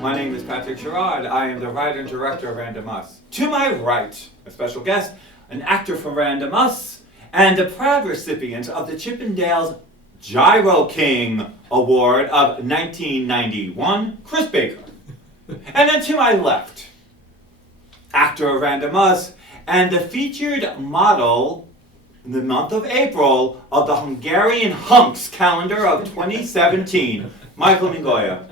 My name is Patrick Sherrard. I am the writer and director of Random Reprise. To my right, a special guest, an actor from Random Reprise, and a proud recipient of the Chippendales Gyro King Award of 1991, Chris Baker. And then to my left, actor of Random Reprise, and the featured model in the month of April of the Hungarian Hunks calendar of 2017, Michael Mingoia.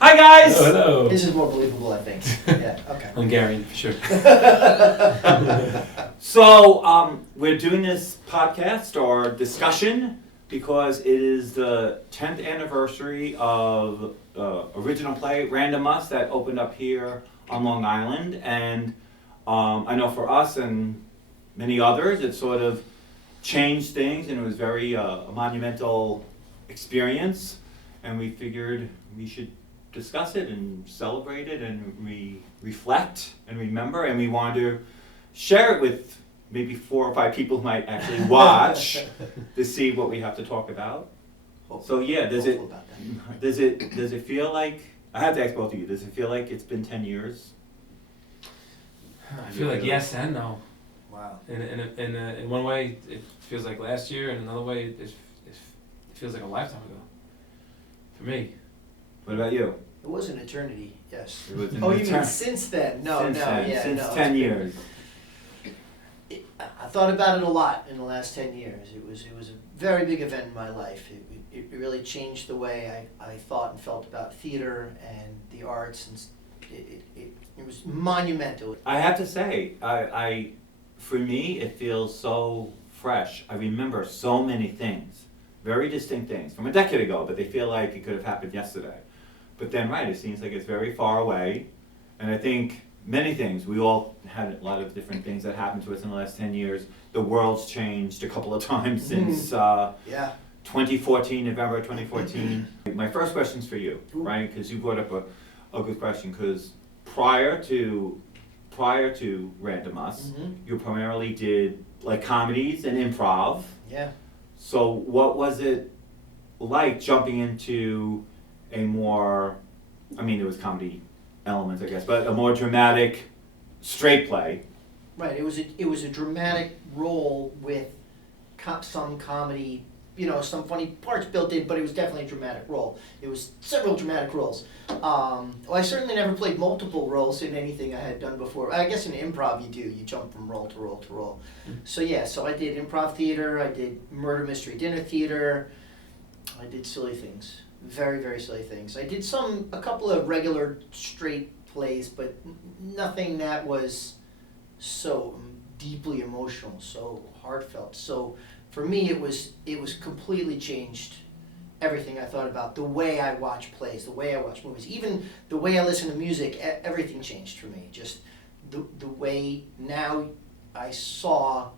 Hi guys! Hello. This is more believable, I think. Yeah, okay. Hungarian, for sure. So, we're doing this podcast or discussion because it is the 10th anniversary of original play Random Reprise that opened up here on Long Island, and I know for us and many others it sort of changed things, and it was very a monumental experience, and we figured we should discuss it and celebrate it and reflect and remember, and we wanted to share it with maybe 4 or 5 people who might actually watch to see what we have to talk about. So yeah, does it feel like, I have to ask both of you, does it feel like it's been 10 years? I feel like yes and no. Wow. In one way, it feels like last year, and another way, it feels like a lifetime ago. For me. What about you? It was an eternity, yes. It was an Oh, you mean etern- since then? No, since no, then, yeah, since no. 10 years. I thought about it a lot in the last 10 years. It was a very big event in my life. It really changed the way I thought and felt about theater and the arts, and it was monumental. I have to say, for me, it feels so fresh. I remember so many things, very distinct things from a decade ago, but they feel like it could have happened yesterday. But then, right, it seems like it's very far away, and I think many things, we all had a lot of different things that happened to us in the last 10 years. The world's changed a couple of times since Yeah. 2014, November 2014. My first question's for you, right, because you brought up a good question, because prior to Random Reprise, you primarily did like comedies and improv. Yeah. So what was it like jumping into a more, I mean, there was comedy elements, I guess, but a more dramatic straight play? Right. It was a dramatic role with some comedy, some funny parts built in, but it was definitely a dramatic role. It was several dramatic roles. Well, I certainly never played multiple roles in anything I had done before. I guess in improv you jump from role to role to role. So yeah, so I did improv theater, I did murder mystery dinner theater, I did silly things, very, very silly things. I did a couple of regular straight plays, but nothing that was so deeply emotional, so heartfelt. So for me, it was completely changed everything I thought about, the way I watch plays, the way I watch movies, even the way I listen to music. Everything changed for me. Just the way now I saw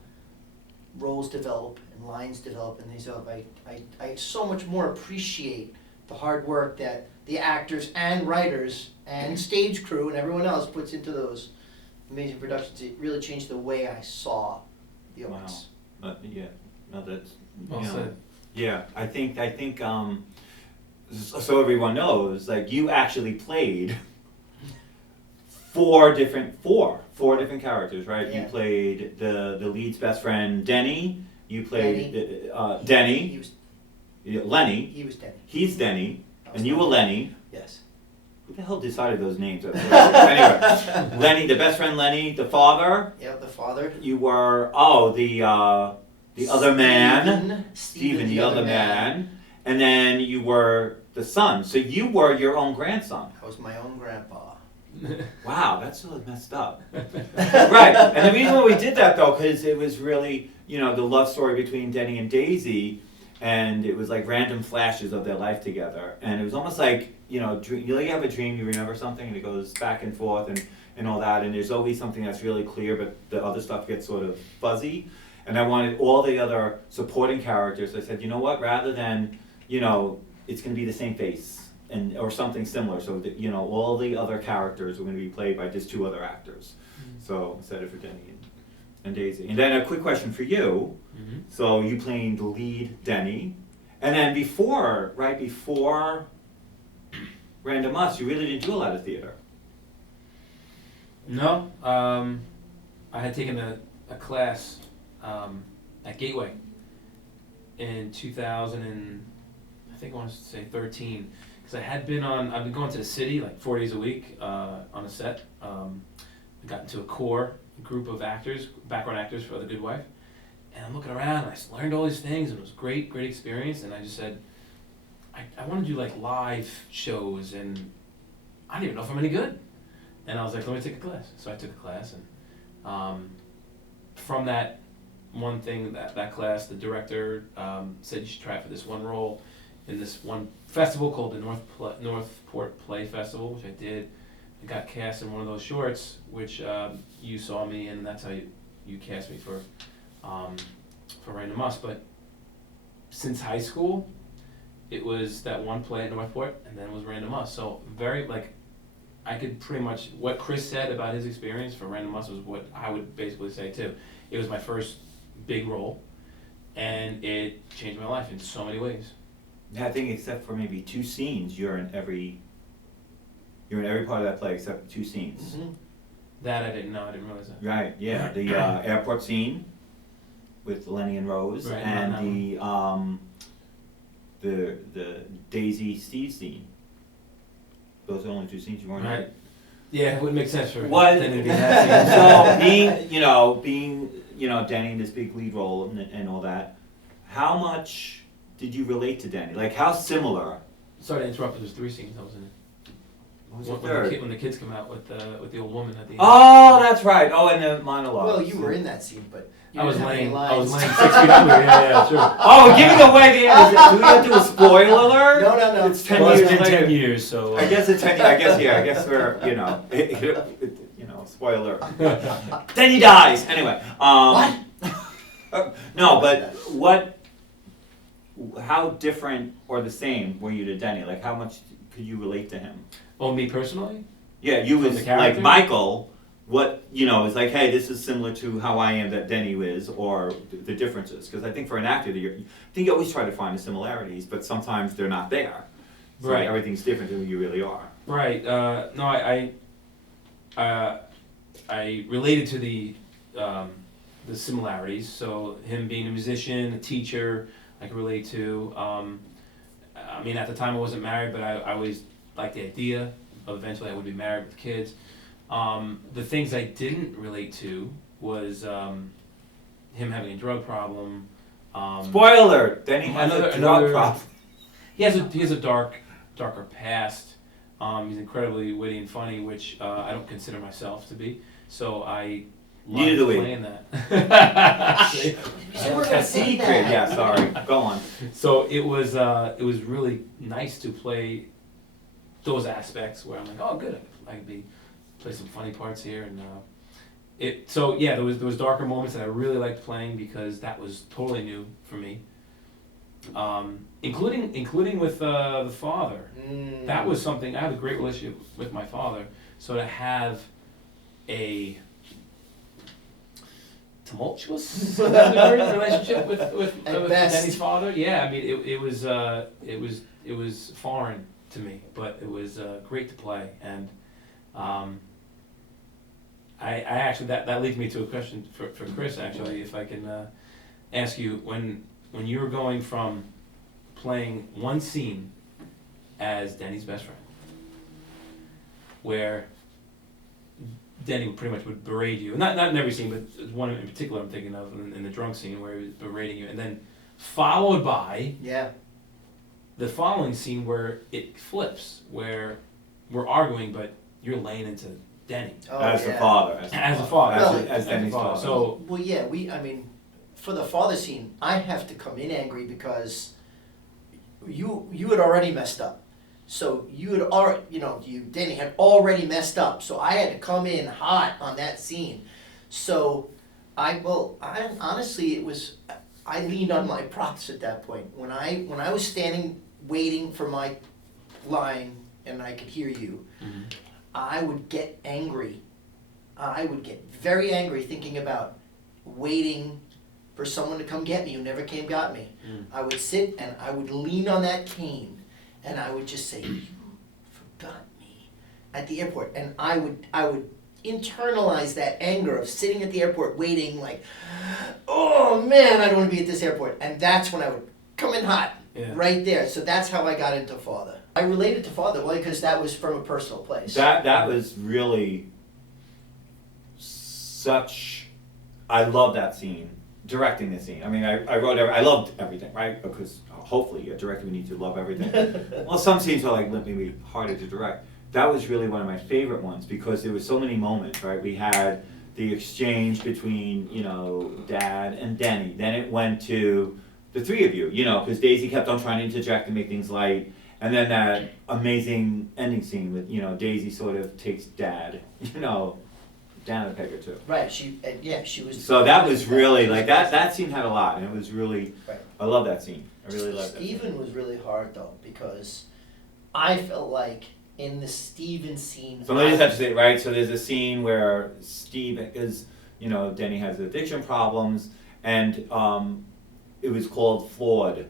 roles develop and lines develop and things develop. I so much more appreciate the hard work that the actors and writers and stage crew and everyone else puts into those amazing productions. It really changed the way I saw the arts. Wow. Yeah. No, that's Well said. Yeah, I think so everyone knows, like, you actually played four different characters, right? Yeah. You played the lead's best friend, Denny. You played Denny. He was Lenny. He was Denny. He's Denny, and you were Lenny. Yes. Who the hell decided those names? Anyway, Lenny, the best friend Lenny, the father. Yeah, the father. You were the other man, Stephen, the other man, and then you were the son. So you were your own grandson. I was my own grandpa. Wow, that's so messed up. Right, and the reason why we did that though, because it was really, the love story between Denny and Daisy, and it was like random flashes of their life together, and it was almost like, you have a dream, you remember something, and it goes back and forth and all that, and there's always something that's really clear, but the other stuff gets sort of fuzzy. And I wanted all the other supporting characters. I said, you know what? Rather than, it's going to be the same face or something similar. So that, all the other characters are going to be played by just 2 other actors. Mm-hmm. So instead of for Denny and Daisy. And then a quick question for you. Mm-hmm. So you playing the lead, Denny, and then before Random Us, you really didn't do a lot of theater. No, I had taken a class at Gateway in 2000 and I think I want to say 13, because I've been going to the city like 4 days a week on a set. I got into a core group of actors, background actors for The Good Wife, and I'm looking around and I learned all these things and it was a great experience, and I just said, I want to do like live shows, and I don't even know if I'm any good. And I was like, let me take a class. So I took a class, and from that one thing, that class, the director said you should try for this one role in this one festival called the Northport Play Festival, which I did. I got cast in one of those shorts, which you saw me, and that's how you cast me for Random Us. But since high school, it was that one play at Northport, and then it was Random Us. So very, like, I could pretty much, what Chris said about his experience for Random Us was what I would basically say too. It was my first big role, and it changed my life in so many ways. I think except for maybe 2 scenes, you're in every part of that play except 2 scenes. Mm-hmm. That I didn't know, I didn't realize that. Right, yeah, the airport scene with Lenny and Rose, Right, and the Daisy Steve scene. Those are the only 2 scenes you weren't in. Right. Yeah, it would make sense for What? Danny to be in that scene. So being Danny in this big lead role and all that, how much did you relate to Danny? Like, how similar? Sorry to interrupt, but there's 3 scenes I was in. What was the third? When the kids come out with the old woman at the end. Oh, that's right. Oh, and the monologue. Well, you were in that scene, but you I was didn't have any laying lines. 6 feet under. Yeah, sure. Oh, we're giving away the end. Do we have to do a spoiler alert? No. It's 10 Well, years it's been later. 10 years, so. I guess it's 10 years. I guess we're, spoiler. Then he dies. Anyway. What? No, but how different or the same were you to Denny? Like, how much could you relate to him? Oh, me personally? Yeah, you From was the character? like Michael. What is like, hey, this is similar to how I am that Denny is, or the differences. Because I think for an actor, I think you always try to find the similarities, but sometimes they're not there. So Right. everything's different than who you really are. Right. No, I related to the similarities. So him being a musician, a teacher, I could relate to. I mean, at the time I wasn't married, but I always liked the idea of eventually I would be married with kids. The things I didn't relate to was him having a drug problem. Spoiler! Denny has a drug another- problem. He has a darker past. He's incredibly witty and funny, which I don't consider myself to be. So I Neither do we. playing that. See? So we're gonna A say secret. that. Yeah, sorry. Go on. So it was really nice to play those aspects where I'm like, oh, good, I could play some funny parts here, and there was darker moments that I really liked playing because that was totally new for me. Including with the father. That was something. I have a great relationship with my father, so to have a tumultuous relationship with best. Danny's father. Yeah, I mean it was foreign to me, but it was great to play, and I actually that leads me to a question for Chris, actually, if I can ask you, when you were going from playing one scene as Danny's best friend, where Danny pretty much would berate you, not in every scene, but one in particular I'm thinking of, in the drunk scene where he was berating you, and then followed by the following scene where it flips, where we're arguing, but you're laying into Danny. Oh, As the father. As the father. As Denny's father. So Well, yeah, for the father scene, I have to come in angry because you had already messed up. So you had already, Danny had already messed up. So I had to come in hot on that scene. So I honestly, I leaned on my props at that point. When I was standing waiting for my line and I could hear you, I would get angry. I would get very angry thinking about waiting for someone to come get me who never came got me. I would sit and I would lean on that cane and I would just say, for got me at the airport, and I would internalize that anger of sitting at the airport waiting, like, oh man, I don't want to be at this airport, and that's when I would come in hot, right there. So that's how I got into Father. I related to Father only because that was from a personal place. That was really such. I love that scene. Directing the scene. I mean, I loved everything, right? Because hopefully, a director would need to love everything. Well, some scenes are like maybe harder to direct. That was really one of my favorite ones because there were so many moments, right? We had the exchange between, Dad and Denny. Then it went to the three of you, because Daisy kept on trying to interject and make things light. And then that amazing ending scene with, Daisy sort of takes Dad, down a peg or two. Right, she was. So that was really, like, that scene had a lot, and it was really, Right. I love that scene. I really loved that scene. Steven was really hard though, because I felt like in the Steven scene. So let me just have to say, right, so there's a scene where Steve is, Denny has addiction problems, and it was called Flawed.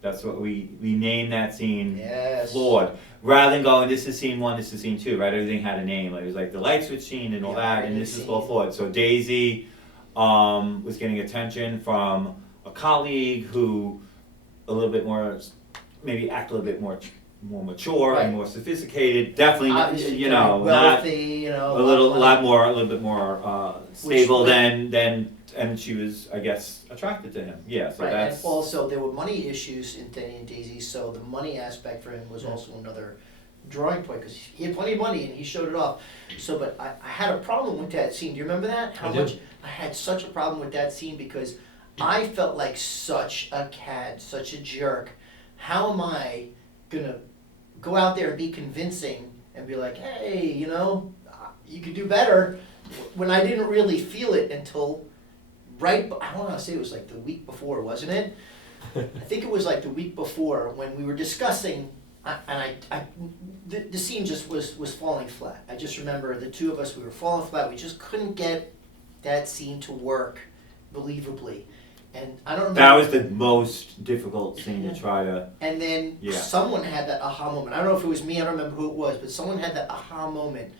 That's what we named that scene. Yes. Flawed. Rather than going, this is scene 1, this is scene 2, right? Everything had a name. Like, it was like the light switch scene and all that, and this is called Flawed. So Daisy was getting attention from a colleague who a little bit more, maybe act a little bit more mature and more sophisticated. Definitely, Obviously, wealthy, not a little bit more stable than, and she was, I guess, attracted to him. Yeah, so right, that's. and also there were money issues in Denny and Daisy, so the money aspect for him was also another drawing point because he had plenty of money and he showed it off. So, but I had a problem with that scene. Do you remember that? I had such a problem with that scene because I felt like such a cad, such a jerk. How am I gonna go out there and be convincing and be like, hey, you could do better, when I didn't really feel it until I want to say it was like the week before, wasn't it? I think it was like the week before when we were discussing, the scene just was falling flat. I just remember the two of us, we were falling flat. We just couldn't get that scene to work believably. And I don't remember. That was the most difficult scene to try to. And then someone had that aha moment. I don't know if it was me, I don't remember who it was, but someone had that aha moment.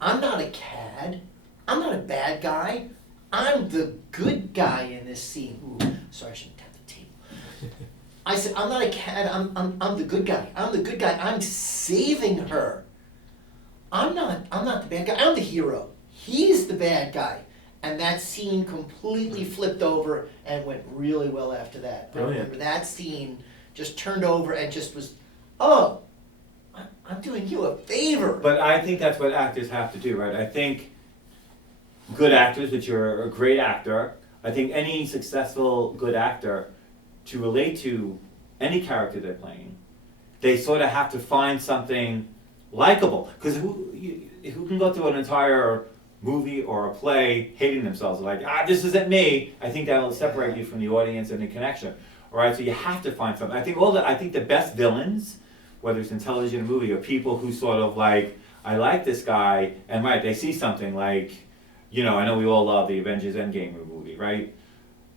I'm not a cad. I'm not a bad guy. I'm the good guy in this scene. Ooh, sorry, I shouldn't tap the table. I said, I'm not a cad. I'm the good guy. I'm the good guy. I'm saving her. I'm not the bad guy. I'm the hero. He's the bad guy. And that scene completely flipped over and went really well after that. Brilliant. I remember that scene just turned over and just was, oh, I'm doing you a favor. But I think that's what actors have to do, right? I think good actors, which you're a great actor, I think any successful good actor, to relate to any character they're playing, they sort of have to find something likable. Because who can go through an entire movie or a play hating themselves, like, this isn't me? I think that will separate you from the audience and the connection. All right, so you have to find something. I think the best villains, whether it's in television or movie, are people who sort of like, I like this guy, and right, they see something like, I know we all love the Avengers Endgame movie, right?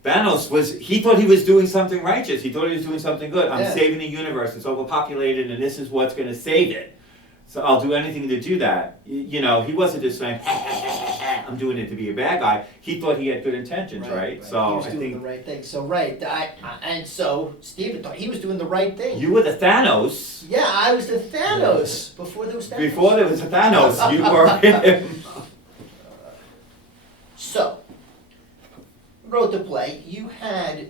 Thanos he thought he was doing something righteous. He thought he was doing something good. I'm saving the universe. It's overpopulated, and this is what's going to save it. So I'll do anything to do that. He wasn't just saying, I'm doing it to be a bad guy. He thought he had good intentions, right? So he was doing the right thing. So and so Steven thought he was doing the right thing. You were the Thanos. Yeah, I was the Thanos before there was Thanos. Before there was a Thanos, you were him. So, wrote the play. You had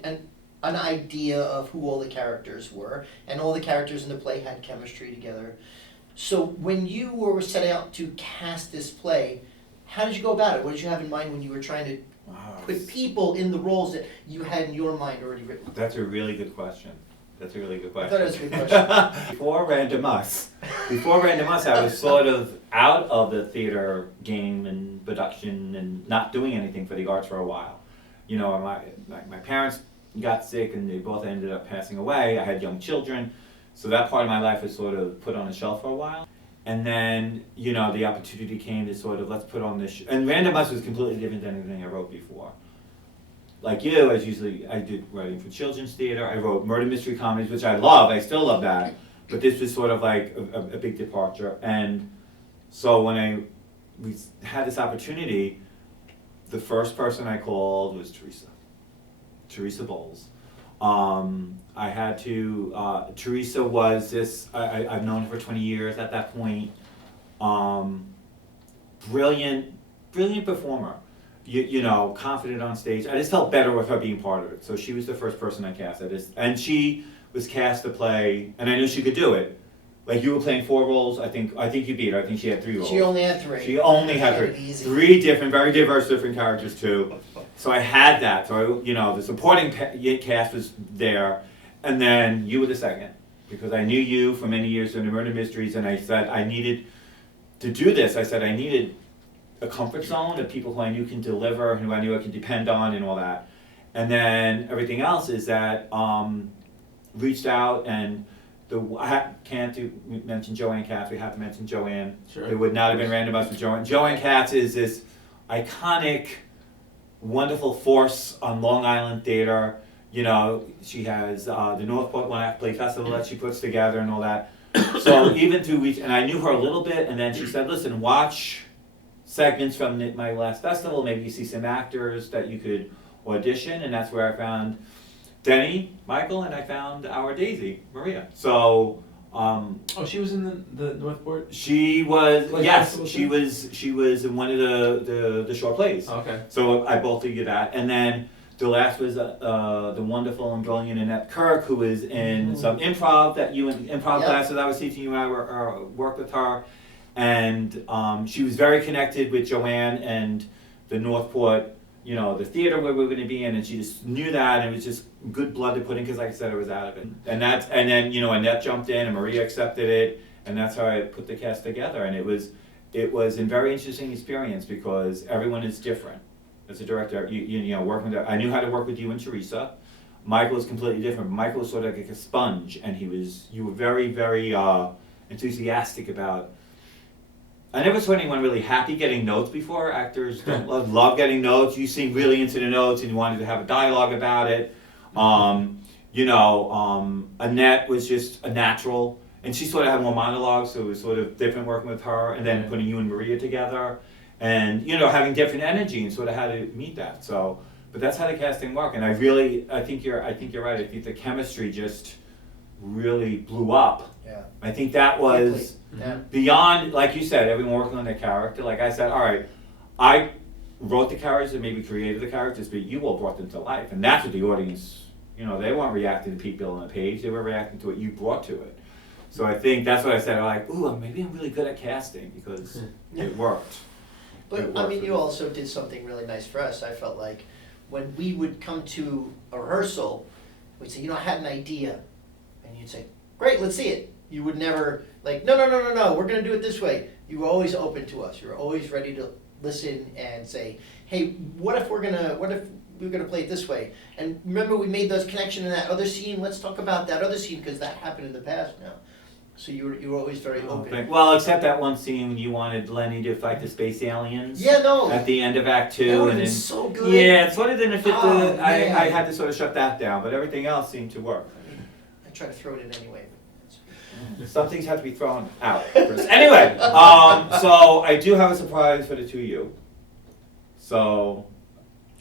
an idea of who all the characters were, and all the characters in the play had chemistry together. So when you were set out to cast this play, how did you go about it? What did you have in mind when you were trying to put people in the roles that you had in your mind already written? That's a really good question. I thought it was a good question. Before Random Us, I was sort of out of the theater game and production and not doing anything for the arts for a while. My parents got sick and they both ended up passing away. I had young children. So that part of my life was sort of put on a shelf for a while. And then, the opportunity came to sort of, let's put on this and Random Us was completely different than anything I wrote before. Like I did writing for children's theater. I wrote murder mystery comedies, which I love. I still love that. but this was sort of like a big departure. And so when we had this opportunity, the first person I called was Teresa Bowles. I had to, Teresa was this, I've known her for 20 years at that point. Brilliant performer. You know, confident on stage. I just felt better with her being part of it. So she was the first person I cast. And she was cast to play, and I knew she could do it. Like you were playing 4 roles. I think you beat her. I think she had 3 roles. She only had 3. She only had 3. 3 different, very diverse, different characters too. So I had that. So the supporting cast was there, and then you were the second because I knew you for many years in the murder mysteries, and I said I needed to do this. I said I needed a comfort zone of people who I knew can deliver, who I knew I could depend on, and all that. And then everything else is that reached out and. Mention Joanne Katz. We have to mention Joanne. Sure. It would not have been randomized with Joanne. Joanne Katz is this iconic, wonderful force on Long Island theater. You know, she has the Northport One Act Play Festival that she puts together and all that. So even through and I knew her a little bit, and then she said, "Listen, watch segments from my last festival. Maybe you see some actors that you could audition," and that's where I found Denny, Michael, and I found our Daisy, Maria. So, she was in the Northport? She was, Like yes, festival she was in one of the short plays. Okay. So I both figured that. And then the last was the wonderful and brilliant Annette Kirk, who was in some improv classes I was teaching you. I worked with her. And she was very connected with Joanne and the Northport, the theater where we were going to be in, and she just knew that, and it was just good blood to put in because, like I said, I was out of it. And then Annette jumped in, and Maria accepted it, and that's how I put the cast together. And it was a very interesting experience because everyone is different. As a director, working with, I knew how to work with you and Teresa. Michael was completely different. Michael was sort of like a sponge, and you were very, very enthusiastic about. I never saw anyone really happy getting notes before. Actors don't love getting notes. You seemed really into the notes and you wanted to have a dialogue about it. Annette was just a natural, and she sort of had more monologues, so it was sort of different working with her, and then putting you and Maria together, and having different energy and sort of how to meet that. So, but that's how the casting worked, and I think you're right. I think the chemistry just really blew up. Yeah. I think that was. Yeah. Beyond, like you said, everyone working on their character. Like I said, all right, I wrote the characters and maybe created the characters, but you all brought them to life. And that's what the audience, they weren't reacting to Pete Bill on a page, they were reacting to what you brought to it. So I think that's what I said, I'm like, maybe I'm really good at casting because it worked. But I mean, you also did something really nice for us. I felt like when we would come to a rehearsal, we'd say, I had an idea. And you'd say, great, let's see it. You would never, like, no, we're going to do it this way. You were always open to us. You were always ready to listen and say, hey, what if we're going to play it this way? And remember, we made those connections in that other scene. Let's talk about that other scene because that happened in the past now. So you were always very open. Well, except that one scene when you wanted Lenny to fight the space aliens. Yeah, no. At the end of Act 2. That would have been so good. Yeah, it sort of didn't fit I man. had to sort of shut that down, but everything else seemed to work. I try to throw it in anyway. Some things have to be thrown out. Anyway, so I do have a surprise for the two of you. So.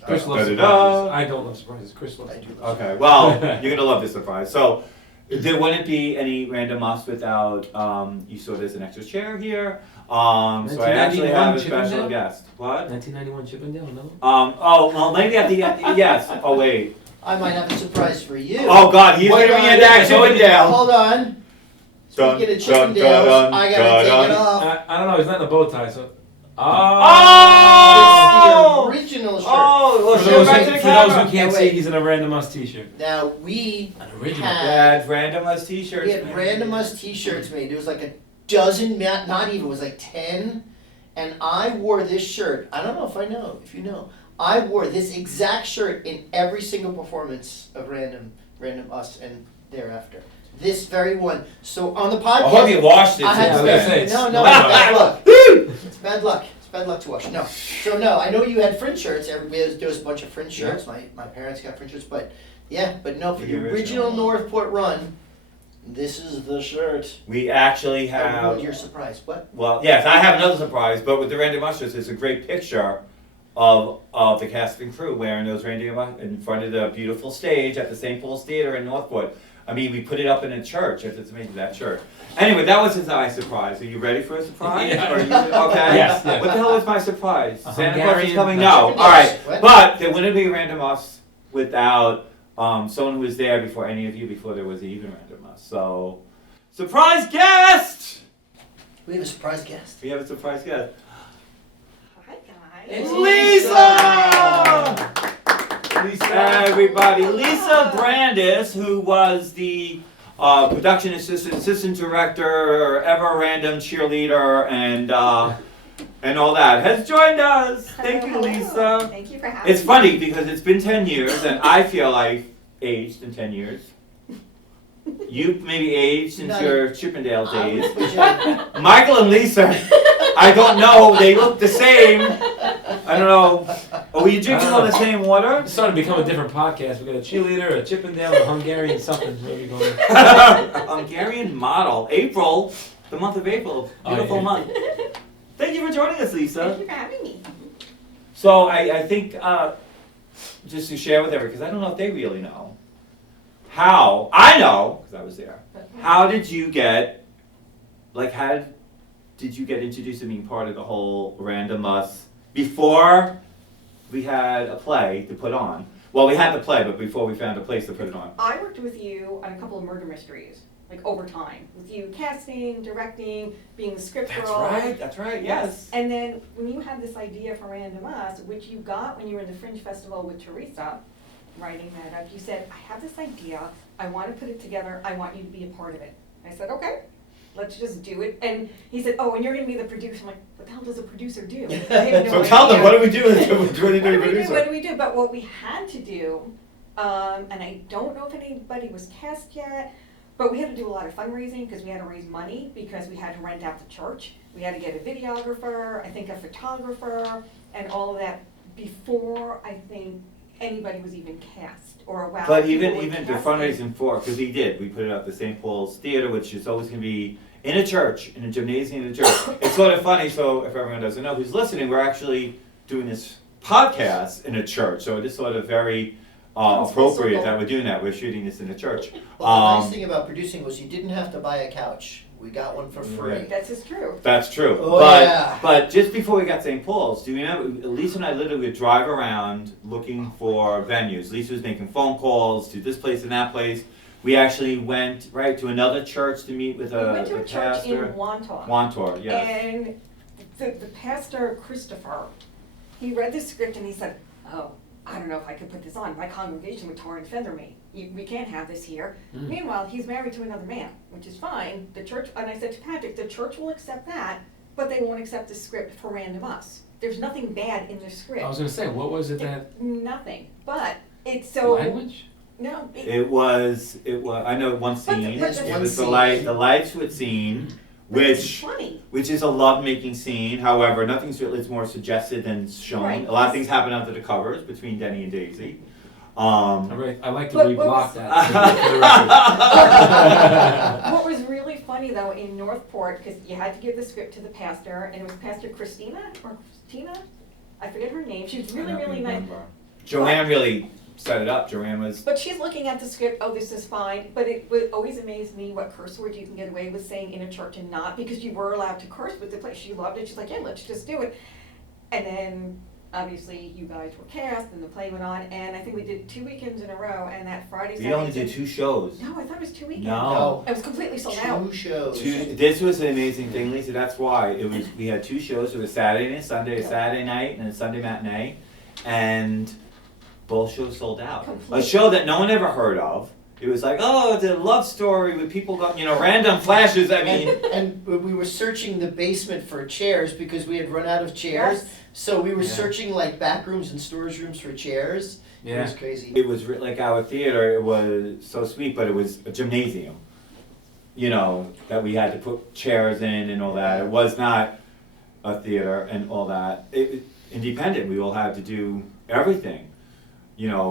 Chris loves surprises. I don't love surprises. Chris loves surprises. Okay, well, you're going to love this surprise. So, there wouldn't be any Random Us without, you saw there's an extra chair here. So I actually have a special guest. What? 1991 Chippendale, no? Well, maybe at the end, yes. Oh, wait. I might have a surprise for you. Oh, God, he's going to be in that Chippendale. Hold on. Speaking of Chippendales, I gotta take it off. I don't know, he's not in a bow tie, so. Oh! It's the original shirt. Oh, for those who can't see, he's in a Random Us t-shirt. Now, we had Random Us t-shirts. We had Random Us t-shirts made. There was like a dozen, not even, it was like 10. And I wore this shirt. I don't know if you know. I wore this exact shirt in every single performance of Random Us and thereafter. This very one. So on the podcast, I hope you washed it. I had to say, no, it's bad luck. It's bad luck. It's bad luck to wash. No. So no, I know you had fringe shirts. There was a bunch of fringe shirts. My parents got fringe shirts, but no, for the original Northport run, This is the shirt. We actually Oh, have. you're surprised. What? Well, yes, I have another surprise, but with the Random Ushers, there's a great picture of the cast and crew wearing those reindeer in front of the beautiful stage at the St. Paul's Theater in Northport. I mean, we put it up in a church. It's amazing, that shirt. Anyway, that was his eye surprise. Are you ready for a surprise? Yeah. Are you, okay. Yes. What the hell was my surprise? A Santa Claus is Hungarian- coming? no. No. All right. What? But there wouldn't be Random Us without someone who was there before any of you, before there was even Random Us. So, surprise guest! We have a surprise guest. We have a surprise guest. Hi guys. It's Lisa! Lisa, everybody. Lisa Brandis, who was the production assistant director, ever random cheerleader, and all that, has joined us. Thank you, Hello. Lisa. Thank you for having me. It's funny because it's been 10 years, and I feel I've aged in 10 years. You maybe aged since No, your Chippendale days. Yeah. Michael and Lisa, I don't know, they look the same. I don't know. Are we drinking all the same water? It's starting to become a different podcast. We got a cheerleader, a Chippendale, a Hungarian something. Where are we going? Hungarian model. April, the month of April, beautiful yeah. month. Thank you for joining us, Thank Lisa. you for having me. So I think, just to share with everyone, because I don't know if they really know, how, I know, because I was there, how did you get introduced to being part of the whole Random Us before we had a play to put on? Well, we had the play, but before we found a place to put it on. I worked with you on a couple of murder mysteries, like over time, with you casting, directing, being the script girl. That's right, yes. And then when you had this idea for Random Us, which you got when you were in the Fringe Festival with Teresa, writing that up, you said, I have this idea, I want to put it together, I want you to be a part of it. I said, okay, let's just do it. And he said, oh, and you're going to be the producer. I'm like, what the hell does a producer do? I have no So tell them, idea. what do we do as a What do we do? But what we had to do, and I don't know if anybody was cast yet, but we had to do a lot of fundraising because we had to raise money because we had to rent out the church. We had to get a videographer, I think a photographer, and all of that before I think anybody was even cast or allowed. But people even were the casted. fundraising for, because we put it up at the St. Paul's Theater, which is always going to be in a church, in a gymnasium in a church. It's sort of funny, so if everyone doesn't know who's listening, we're actually doing this podcast in a church, so it is sort of very appropriate that we're doing that. We're shooting this in a church. Well, the nice thing about producing was you didn't have to buy a couch. We got one for free. Right. That's just true. That's true. Oh, but yeah. but just before we got St. Paul's, do you remember? Lisa and I literally would drive around looking for venues. Lisa was making phone calls to this place and that place. We actually went to another church to meet with We went to a church pastor. in Wantor. Wantor, yes. And the pastor, Christopher, he read the script and he said, oh, I don't know if I could put this on. My congregation would tar and feather me. We can't have this here. Mm. Meanwhile, he's married to another man, which is fine. The church, and I said to Patrick, the church will accept that, but they won't accept the script for Random Us. There's nothing bad in the script. I was going to say, what was it that Nothing. But it's so. language? No. It was. I know one But scene. the- It one was the scene. the Lightswood scene, It's which funny. is a love-making scene. However, nothing's really, it's more suggested than shown. Right. A lot of things happen under the covers between Denny and Daisy. I like to But- reblock but- that. for the record. What was really funny though in Northport, because you had to give the script to the pastor, and it was Pastor Christina or Christina, I forget her name. She was I really don't really nice. remember. Joanne really set it up. Joanne was. But she's looking at the script. Oh, this is fine. But it would always amaze me what curse word you can get away with saying in a church and not, because you were allowed to curse with the place. She loved it. She's like, yeah, let's just do it. And then obviously you guys were cast and the play went on, and I think we did 2 weekends in a row, and that Friday, We Saturday. only did 2 shows. No, I thought it was 2 weekends. No. It was completely sold out. 2 shows. This was an amazing thing, Lisa. That's why it was. We had 2 shows. It was Saturday and Sunday, a Saturday night and a Sunday matinee, and both shows sold out. Completely. A show that no one ever heard of. It was like, oh, it's a love story with people going, random flashes. I mean, And we were searching the basement for chairs because we had run out of chairs. Yes. So we were Yeah. searching like back rooms and storage rooms for chairs. It Yeah. was crazy. it was like our theater. It was so sweet, but it was a gymnasium. That we had to put chairs in and all that. It was not a theater and all that. Independent. We all had to do everything.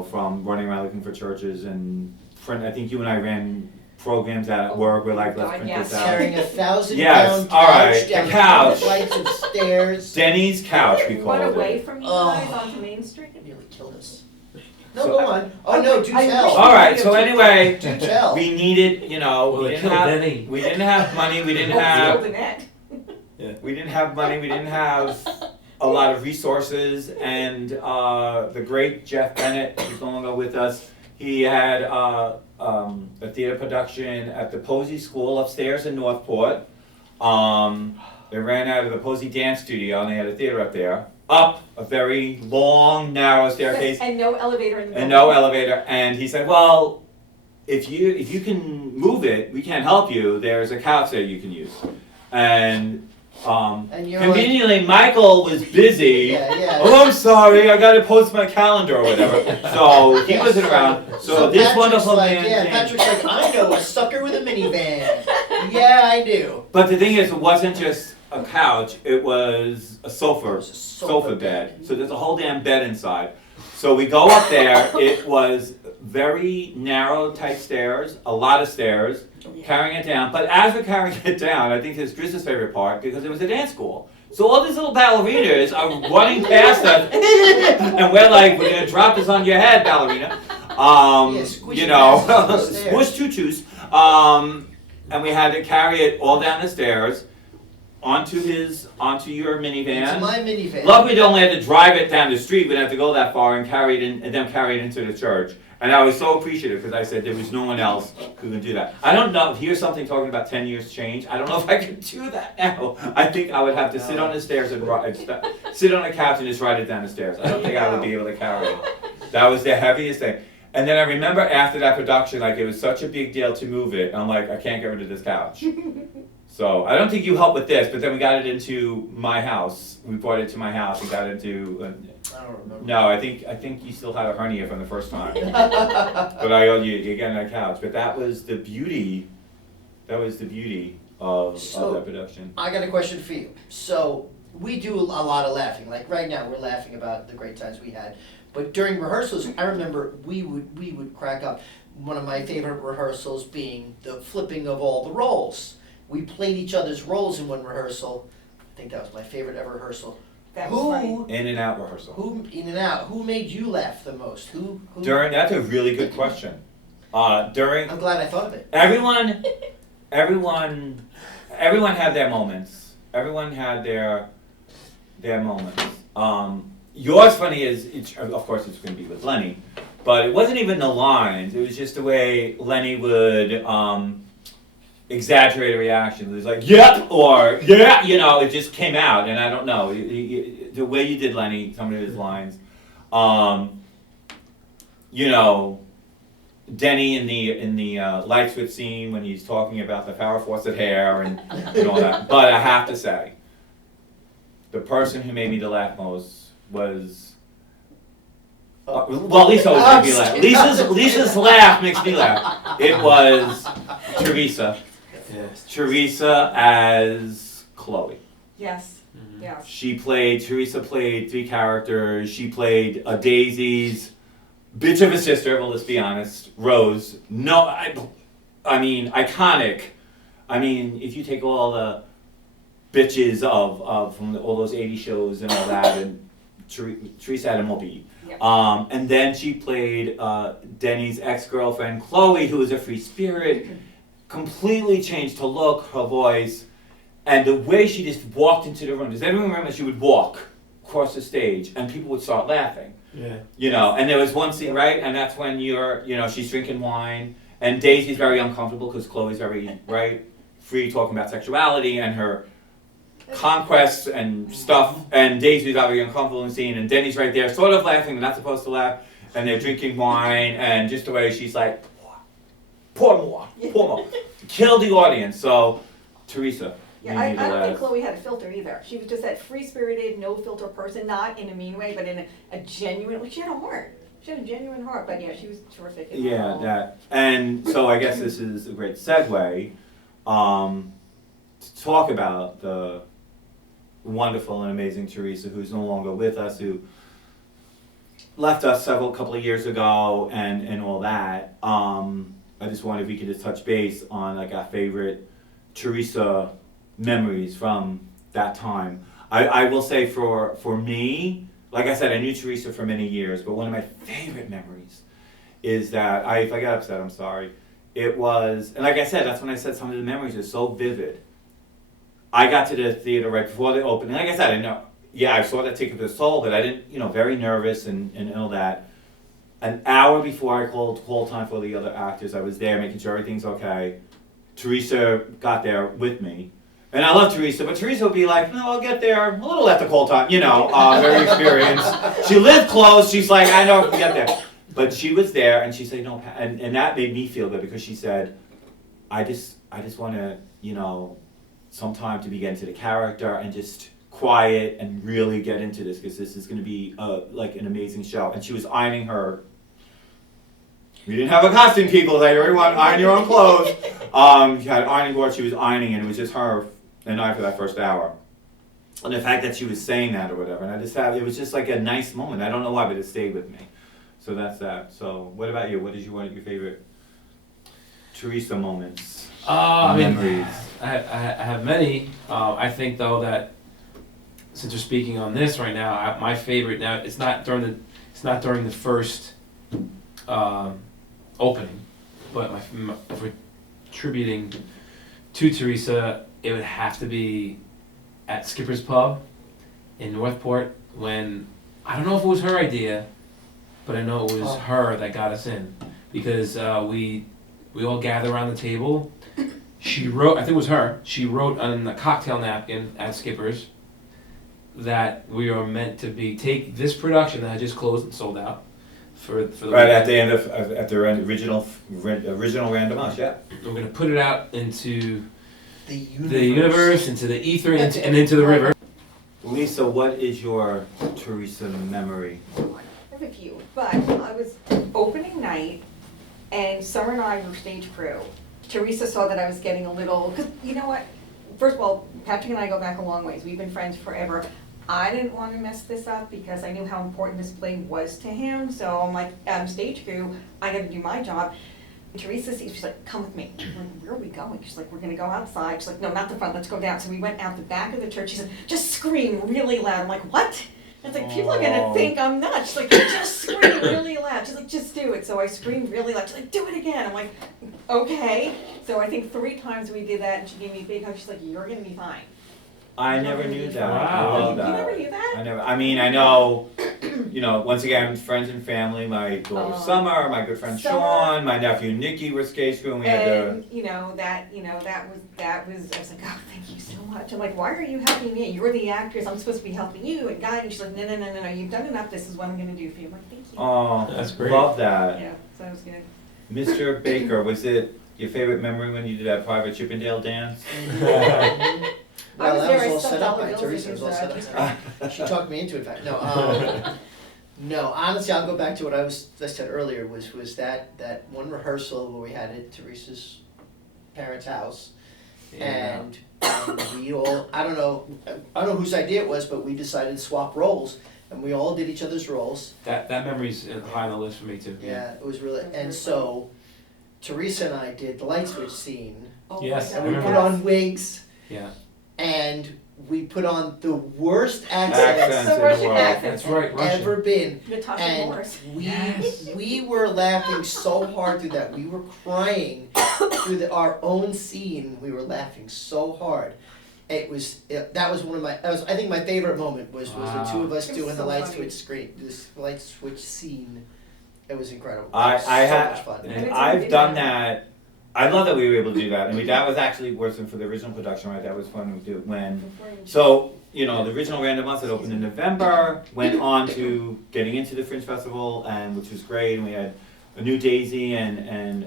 From running around looking for churches and print. I think you and I ran programs at work. We're like, let's God, print yes. this out. Carrying a 1,000 Yes, pound all right, couch a down couch. 4 flights of stairs. Denny's couch, we Run called away it. from you Oh. guys onto Main Street. It nearly killed us. No, So- go on. Oh no, do I tell. wish- All right, so anyway, Do tell. we needed, you know, Well, we they didn't killed have, Denny. we didn't have money, we didn't Oh, have, killed the net. we didn't have money, we didn't have a lot of resources, and the great Jeff Bennett, who's no longer with us, he had a theater production at the Posey School upstairs in Northport. They ran out of the Posey Dance Studio, and they had a theater up there. Up a very long, narrow staircase, And no elevator in the building. and no elevator, and he said, well, if you can move it, we can't help you, there's a couch there you can use. And And you're conveniently, Michael was busy. Yeah. Oh, I'm sorry, I gotta post my calendar or whatever. So he wasn't around. So this Patrick's wonderful like, man yeah, came. Patrick's like, I know a sucker with a minivan. Yeah, I do. But the thing is, it wasn't just a couch, it was a It sofa, was a sofa bed. So there's a whole damn bed inside. So we go up there, it was very narrow, tight stairs, a lot of stairs, carrying it down. But as we're carrying it down, I think it's Chris's favorite part, because it was a dance school. So all these little ballerinas are running past us, and we're like, we're gonna drop this on your head, ballerina. Squish You it know, past the stairs. squish tutus. And we had to carry it all down the stairs onto your minivan. Into my minivan. Luckily, we only had to drive it down the street. We didn't have to go that far and carry it in, and then carry it into the church. And I was so appreciative because I said there was no one else who could do that. I don't know. Here's something talking about 10 years change. I don't know if I could do that now. I think I would have to sit on the stairs and sit on a couch and just ride it down the stairs. I don't think I would be able to carry it. That was the heaviest thing. And then I remember after that production, like it was such a big deal to move it. I'm like, I can't get rid of this couch. So I don't think you helped with this, but then we got it into my house. We brought it to my house and got it into. I don't remember. No, I think you still had a hernia from the first time. But I owed you again that couch. But that was the beauty. That was the beauty of that production. I got a question for you. So we do a lot of laughing. Like right now, we're laughing about the great times we had. But during rehearsals, I remember we would crack up. One of my favorite rehearsals being the flipping of all the roles. We played each other's roles in one rehearsal. I think that was my favorite ever rehearsal. That was funny. In and out rehearsal. Who in and out? Who made you laugh the most? Who? That's a really good question. During I'm glad I thought of it. everyone had their moments. Everyone had their moments. Yours funny is of course it's going to be with Lenny, but it wasn't even the lines. It was just the way Lenny would exaggerate a reaction. It was like yep or yeah, you know, it just came out, and I don't know the way you did Lenny. Some of his lines, you know. Denny in the light switch scene when he's talking about the Farrah Fawcett hair and all that. But I have to say, the person who made me to laugh most was well, Lisa always made me laugh. Lisa's laugh makes me laugh. It was Teresa. Yes. Teresa as Chloe. Yes, yes. Teresa played 3 characters. She played a Daisy's bitch of a sister, well, let's be honest, Rose. No, I mean, iconic. I mean, if you take all the bitches of from all those 80 shows and all that, and Teresa had a movie. Yep. And then she played Denny's ex-girlfriend, Chloe, who was a free spirit, completely changed her look, her voice, and the way she just walked into the room. Does anyone remember she would walk across the stage and people would start laughing? Yeah. You know, and there was one scene, right? And that's when she's drinking wine, and Daisy's very uncomfortable because Chloe's very, right, free talking about sexuality and her conquests and stuff, and Daisy's very uncomfortable in the scene, and Denny's right there, sort of laughing, they're not supposed to laugh, and they're drinking wine, and just the way she's like, pour more, kill the audience. So, Teresa. Yeah, I don't think Chloe had a filter either. She was just that free-spirited, no-filter person, not in a mean way, but in a genuine, she had a heart. She had a genuine heart, but yeah, she was terrific. In her role. that. And so I guess this is a great segue to talk about the wonderful and amazing Teresa, who's no longer with us, who left us couple of years ago and all that. I just wondered if we could just touch base on like our favorite Teresa memories from that time. I will say for me, like I said, I knew Teresa for many years, but one of my favorite memories is that if I got upset, I'm sorry. It was, and like I said, that's when I said some of the memories are so vivid. I got to the theater right before the opening. Like I said, I know, yeah, I saw that Ticket to the Soul, but I didn't, very nervous and all that. An hour before I called time for the other actors, I was there making sure everything's okay. Teresa got there with me. And I love Teresa, but Teresa would be like, no, I'll get there a little after call time, very experienced. She lived close, she's like, I know I can get there. But she was there, and she said, no, and that made me feel good, because she said, I just want to, some time to get into the character and just quiet and really get into this, because this is going to be like an amazing show. And she was ironing her. We didn't have a costume, people. Like, everyone iron your own clothes. She had an ironing board. She was ironing, and it was just her and I for that first hour. And the fact that she was saying that or whatever, and it was just like a nice moment. I don't know why, but it stayed with me. So that's that. So what about you? What is one of your favorite Teresa moments? Memories? I have many. I think though that since we're speaking on this right now, my favorite now it's not during the first opening, but if we're attributing to Teresa, it would have to be at Skipper's Pub in Northport, when I don't know if it was her idea, but I know it was her that got us in, because we all gathered around the table. She wrote, I think it was her, she wrote on the cocktail napkin at Skipper's that we are meant to take this production that had just closed and sold out for the right at the end at the original Random Reprise, yeah. We're going to put it out into The universe, into the ether, and into the river. Lisa, what is your Teresa memory? I have a few, but I was opening night, and Summer and I were stage crew. Teresa saw that I was getting a little, because you know what? First of all, Patrick and I go back a long ways. We've been friends forever. I didn't want to mess this up because I knew how important this play was to him. So I'm like, stage crew, I got to do my job. Teresa sees, she's like, come with me. I'm like, where are we going? She's like, we're going to go outside. She's like, no, not the front, let's go down. So we went out the back of the church. She said, just scream really loud. I'm like, what? It's like, people are going to think I'm nuts. She's like, just scream really loud. She's like, just do it. So I screamed really loud. She's like, do it again. I'm like, okay. So I think 3 times we did that, and she gave me a big hug. She's like, you're going to be fine. I never knew that. Wow. I love that. You never knew that? I know, once again, friends and family, my daughter Summer, my good friend Summer. Sean, my nephew Nicky were stage crew, and we had to... And, that was, I was like, oh, thank you so much. I'm like, why are you helping me? You're the actress, I'm supposed to be helping you and guiding. She's like, no, you've done enough, this is what I'm gonna do for you. I'm like, thank you. Oh, That's great. Love that. Yeah, so that was good. Mr. Baker, was it your favorite memory when you did that private Chippendale dance? Well, I was that there, was I all stuffed set all up the by bills Teresa. in It was all his, set up. She talked me into it. In fact, no. No, honestly, I'll go back to what I said earlier. Was that one rehearsal where we had it at Teresa's parents' house, and we all I don't know whose idea it was, but we decided to swap roles, and we all did each other's roles. That memory's high on the list for me too. Yeah, it was really. And so, Teresa and I did the light switch scene, Oh Yes, my and God, we put yes. on wigs. Yeah. And we put on the worst Accents accents in the Russian world. accents. That's right, Russian. ever been. Natasha And Morris. we were laughing so hard through that. We were crying through our own scene. We were laughing so hard. That was one of my. I think my favorite moment was the two of us It was doing the so light funny. switch screen. This light switch scene. It was incredible. I It was so had- much fun. And it's I've on done video. that. I love that we were able to do that. I mean, that was actually worse than for the original production, right? That was fun to do when. So, the original Random Reprise that opened in November went on to getting into the Fringe Festival, and which was great. And we had a new Daisy and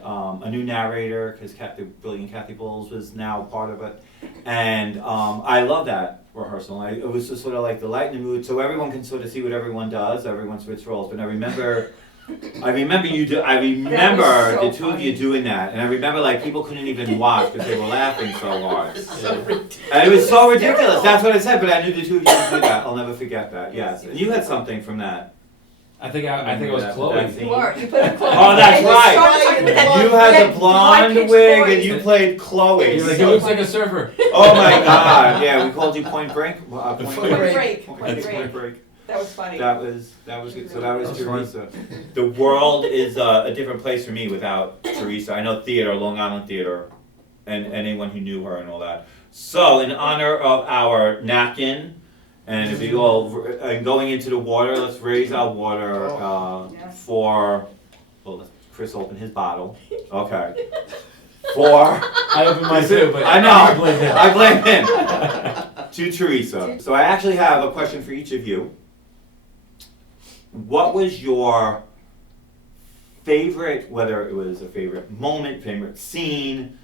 a new narrator, because the brilliant Kathy Bowles was now part of it. And I love that rehearsal. It was just sort of like the light in the mood, so everyone can sort of see what everyone does. Everyone switches roles, but I remember you do. I remember That the was so two of you funny. doing that, and I remember like people couldn't even watch because they were laughing so hard. It's so ridiculous. And it was so ridiculous. That's what I said. But I knew the two of you would do that. I'll never forget that. Yes. And you had something from that. I think it was That Chloe. scene. You were. You put a clothes. Oh, that's and right. started talking with that You had red, the blonde high-pitched wig voice. and you played Chloe. You're like, So he looks funny. like a surfer. Oh my God! Yeah, we called you Point Break. Point Break. Point Break. That was funny. That was good. So that was That was Teresa. The world is a different place for me without Teresa. I know theater, Long Island Theater, and anyone who knew her and all that. So in honor of our napkin, and if you all and going into the water, let's raise our water Yes. for. Well, let Chris open his bottle. Okay. For. I opened mine too, but I know. I blame him. I blame him. To Teresa. So I actually have a question for each of you. What was your favorite, whether it was a favorite moment, favorite scene,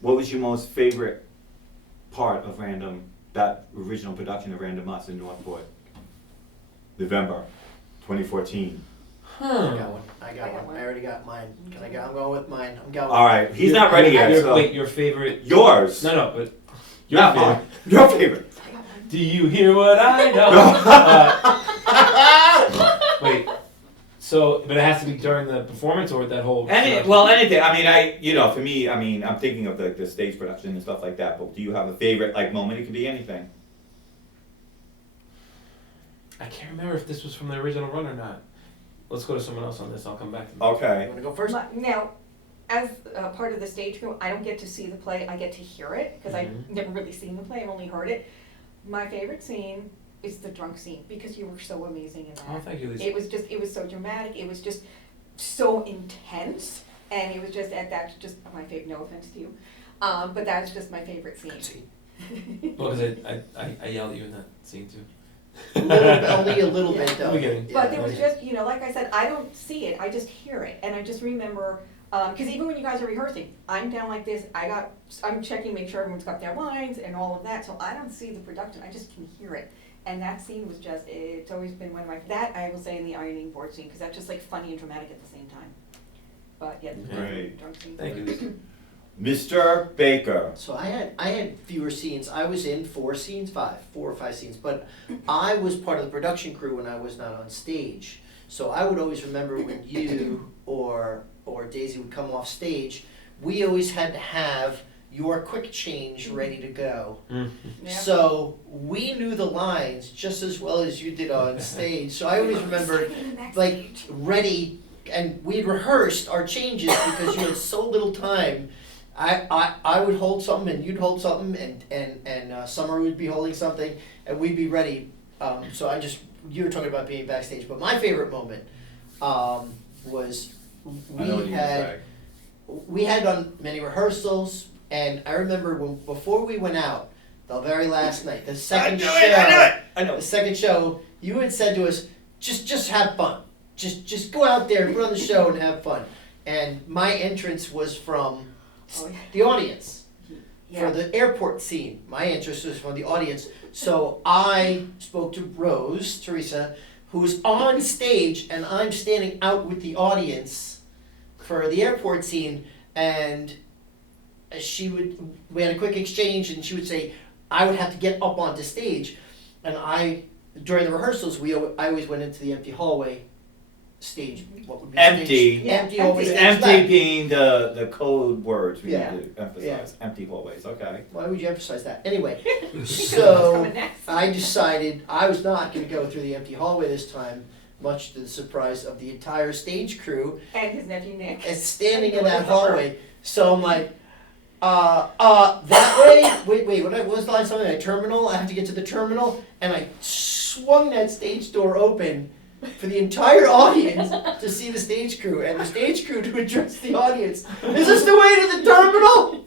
what was your most favorite part of that original production of Random Us in Northport? November 2014. I got one. I already got mine. I'm going with mine. I'm going. All right, he's not ready yet. So Wait, your favorite? yours. No, but your favorite. Your favorite. Do you hear what I know? Wait. So, but it has to be during the performance or that whole. production? Anything. I mean, for me, I'm thinking of the stage production and stuff like that. But do you have a favorite moment? It could be anything. I can't remember if this was from the original run or not. Let's go to someone else on this. I'll come back to that. You Okay. want to go first? Now, as part of the stage crew, I don't get to see the play. I get to hear it because I've never really seen the play. I've only heard it. My favorite scene is the drunk scene because you were so amazing in that. Oh, thank you, Lisa. It was so dramatic. It was just so intense, and it was that's just my favorite. No offense to you, but that's just my favorite scene. Well, because I yelled at you in that scene too. Only a little bit though. Beginning. But there was just, like I said, I don't see it, I just hear it, and I just remember, because even when you guys are rehearsing, I'm down like this, I'm checking, make sure everyone's got their lines and all of that, so I don't see the production, I just can hear it. And that scene was just, it's always been one of my, that I will say in the ironing board scene, because that's just like funny and dramatic at the same time. But yeah, the Great. drunk scene. Thank you, Lisa. Mr. Baker. So I had fewer scenes. I was in 4 or 5 scenes, but I was part of the production crew when I was not on stage. So I would always remember when you or Daisy would come off stage, we always had to have your quick change ready to go. Mm. Yeah. So we knew the lines just as well as you did on stage. So I always remember like ready, and we'd rehearsed our changes because you had so little time. I would hold something and you'd hold something and Summer would be holding something and we'd be ready. So you were talking about being backstage, but my favorite moment was I know what you say. we had done many rehearsals, and I remember before we went out, the very last night, the second show. I know The it. second show, you had said to us, just have fun. Just go out there, put on the show and have fun. And my entrance was from Oh, yeah. the audience. Yeah. For the airport scene, my interest was from the audience. So I spoke to Rose, Teresa, who's on stage, and I'm standing out with the audience for the airport scene, and we had a quick exchange, and she would say, I would have to get up onto stage, and during the rehearsals, I always went into the empty hallway stage. What would be Empty. Stage, Yeah, empty hallway. Stage Empty left. being the code words we Yeah. need to emphasize. Empty hallways, okay. Why would you emphasize that? Anyway, What's so coming next? I decided I was not going to go through the empty hallway this time, much to the surprise of the entire stage crew, And his nephew Nick. and standing in that hallway. So I'm like, that way? Wait, what was the line? Something like terminal? I have to get to the terminal? And I swung that stage door open for the entire audience to see the stage crew, and the stage crew to address the audience. Is this the way to the terminal?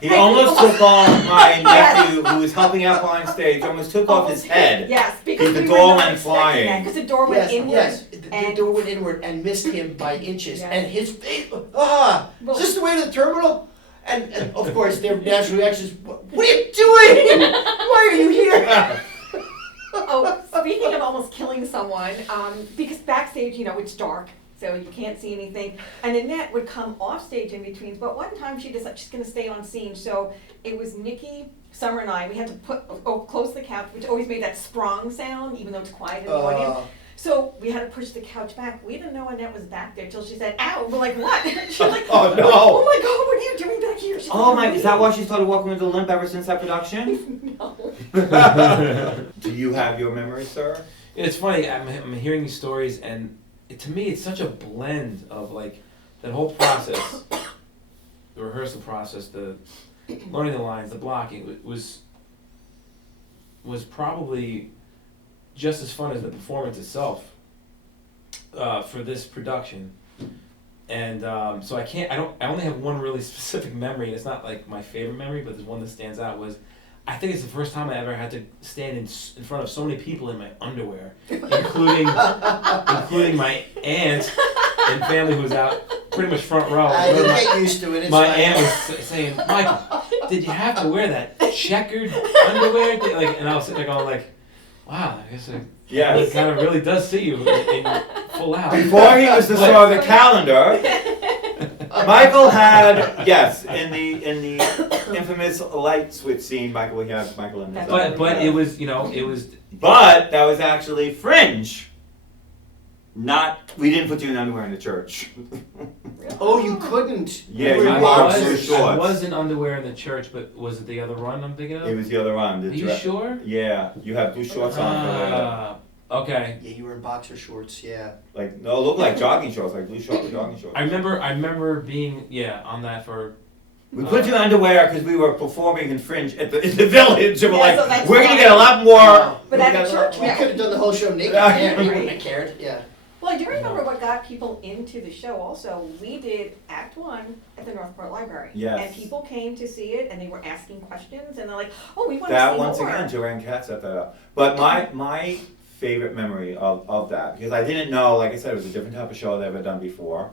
He almost took off my nephew who was helping out behind stage, almost took off his head. Yes, because The we door were not went expecting flying. that, because the door went inward. Yes, the and- door went inward and missed him by inches, Yes. and his face, is this the way to the terminal? And of course, their natural reaction is, what are you doing? Why are you here? Oh, speaking of almost killing someone, because backstage, it's dark, so you can't see anything. And Annette would come off stage in between, but one time she decided she's gonna stay on scene, so it was Nikki, Summer, and I. We had to close the couch, which always made that sprung sound, even though it's quiet in the audience. So we had to push the couch back. We didn't know Annette was back there till she said, "Ow!" We're like, "What?" She's like, Oh, no. Oh my God, what are you doing back here? She's Oh like, my, "What is are that you-" why she started walking with a limp ever since that production? No. Do you have your memory, sir? It's funny, I'm hearing these stories, and to me, it's such a blend of like that whole process, the rehearsal process, the learning the lines, the blocking was probably just as fun as the performance itself for this production. And so I only have one really specific memory, and it's not like my favorite memory, but there's one that stands out. Was I think it's the first time I ever had to stand in front of so many people in my underwear, including my aunt and family who was out pretty much front row. You get used to it. It's My fine. aunt was saying, "Michael, did you have to wear that checkered underwear?" Like, and I was sitting there going like, "Wow, I guess Yes. it kind of really does see you in full out." Before he was the star of the calendar, Michael had, yes, in the infamous light switch scene, Michael in his But it was, it was. But that was actually fringe. We didn't put you in underwear in the church. Oh, you couldn't. Yeah, You were you in were. boxers. Shorts. I was in underwear in the church, but was it the other run I'm thinking of? It was the other one. Are you sure? Yeah, you have blue shorts on for the, Okay. Yeah, you were in boxer shorts. Yeah. like, no, look like jogging shorts, like blue shorts, jogging shorts. I remember being on that for. We put you in underwear because we were performing in fringe in the village, and we're Yeah, so like, that's we're gonna why. get a lot more. But at the church, We yeah. could have done the whole show naked. Yeah. Yeah, we wouldn't have cared. Yeah. Well, I do remember what got people into the show also. We did Act 1 at the Northport Library. Yes. And people came to see it and they were asking questions and they're like, "Oh, we want to That see once more." again, Joanne Katz set that up. But my favorite memory of that, because I didn't know, like I said, it was a different type of show I'd ever done before.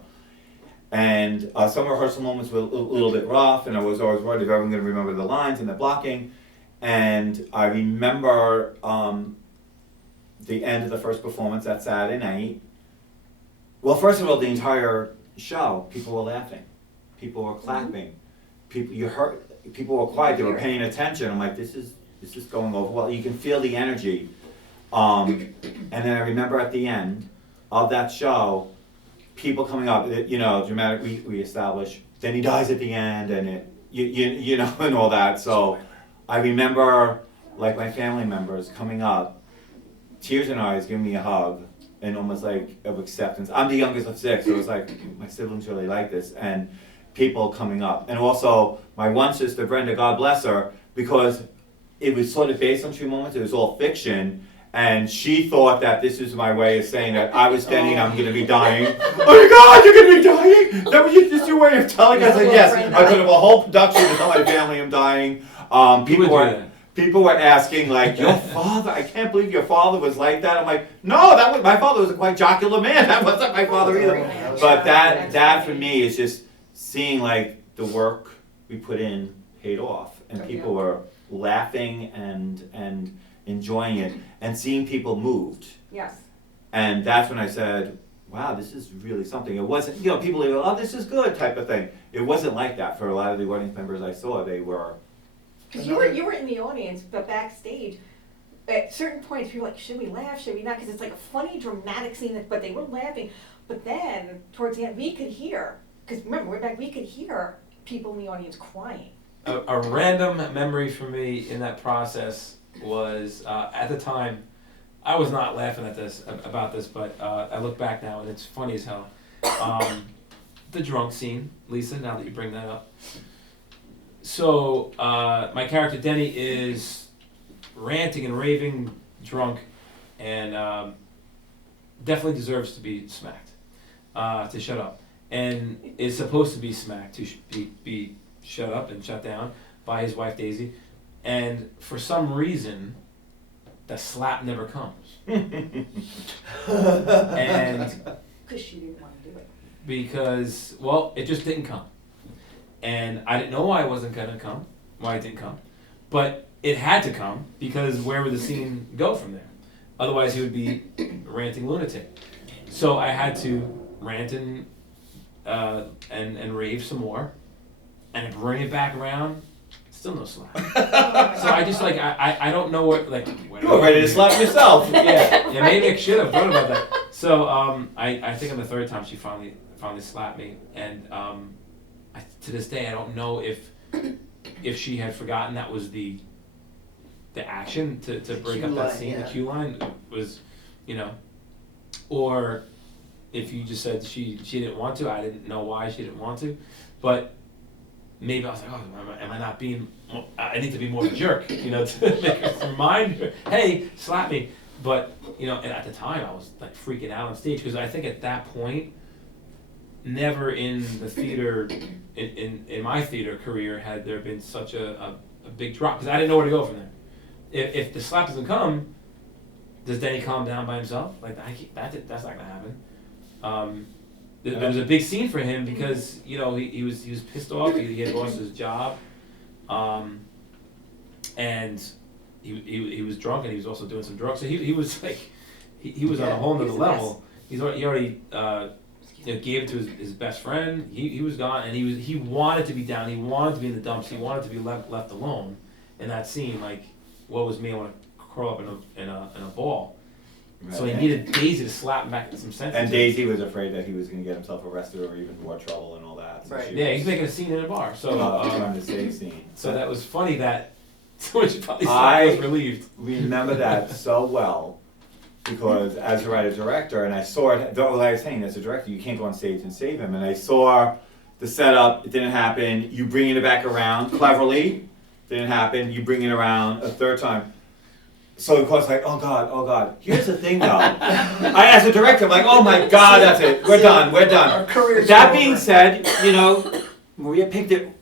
And some rehearsal moments were a little bit rough, and I was always worried if everyone going to remember the lines and the blocking. And I remember the end of the first performance that Saturday night. Well, first of all, the entire show, people were laughing, people were clapping, people were quiet, they were paying attention. I'm like, this is going over well. You can feel the energy. And then I remember at the end of that show, people coming up, dramatic. We establish. Then he dies at the end, and and all that. So I remember, like, my family members coming up, tears in eyes, giving me a hug, and almost like of acceptance. I'm the youngest of 6, so it was like my siblings really like this, and people coming up, and also my one sister Brenda, God bless her, because it was sort of based on true moments. It was all fiction. And she thought that this was my way of saying that I was standing, I'm going to be dying. Oh my God, you're going to be dying? That was just your way of telling us. And yes, I could have a whole production to tell my family I'm dying. People were asking, like, your father, I can't believe your father was like that. I'm like, no, my father was a quite jocular man. That wasn't my father either. But that for me is just seeing, like, the work we put in paid off. And people were laughing and enjoying it, and seeing people moved. Yes. And that's when I said, wow, this is really something. It wasn't, people go, oh, this is good type of thing. It wasn't like that for a lot of the audience members I saw. They were. Because you were in the audience, but backstage, at certain points, people were like, should we laugh, should we not? Because it's like a funny, dramatic scene, but they were laughing. But then, towards the end, we could hear, because remember, we could hear people in the audience crying. A random memory for me in that process was at the time I was not laughing about this, but I look back now and it's funny as hell. The drunk scene, Lisa, now that you bring that up. So my character Denny is ranting and raving drunk, and definitely deserves to be smacked, to shut up, and is supposed to be smacked, to be shut up and shut down by his wife Daisy. And for some reason, the slap never comes. And Because she didn't want to do it. because, well, it just didn't come. And I didn't know why it wasn't going to come, why it didn't come. But it had to come, because where would the scene go from there? Otherwise, he would be ranting lunatic. So I had to rant and rave some more, and bring it back around, Still no slap. So I just like I don't know what like. You were ready to slap yourself. Yeah, maybe I should have thought about that. So I think on the third time she finally slapped me, and to this day I don't know if she had forgotten that was the action to break up that scene. The cue line was, or if you just said she didn't want to. I didn't know why she didn't want to, but maybe I was like, oh, am I not being? I need to be more of a jerk, to make her remind her, hey, slap me. But and at the time I was like freaking out on stage because I think at that point, never in the theater, in my theater career had there been such a big drop because I didn't know where to go from there. If the slap doesn't come, does Denny calm down by himself? Like that's not gonna happen. There was a big scene for him because he was pissed off. He had lost his job, and he was drunk and he was also doing some drugs. So he was like he was on a whole nother level. He already gave it to his best friend. He was gone and he wanted to be down. He wanted to be in the dumps. He wanted to be left alone in that scene. Like, what was me? I want to curl up in a ball. Right. So he needed Daisy to slap him back into some sense. And Daisy was afraid that he was going to get himself arrested or even more trouble and all that. So right. Yeah, he's making a scene in a bar. So trying to save scene. So that was funny that someone should probably I was relieved. Remember that so well because as a writer-director, and I saw it, like I was saying, as a director, you can't go on stage and save him. And I saw the setup, it didn't happen. You bringing it back around cleverly, didn't happen. You bring it around a third time. So of course, like, oh God. Here's the thing, though. I, as a director, I'm like, oh my God, that's it. We're done. Our career's That being over. said, Maria picked it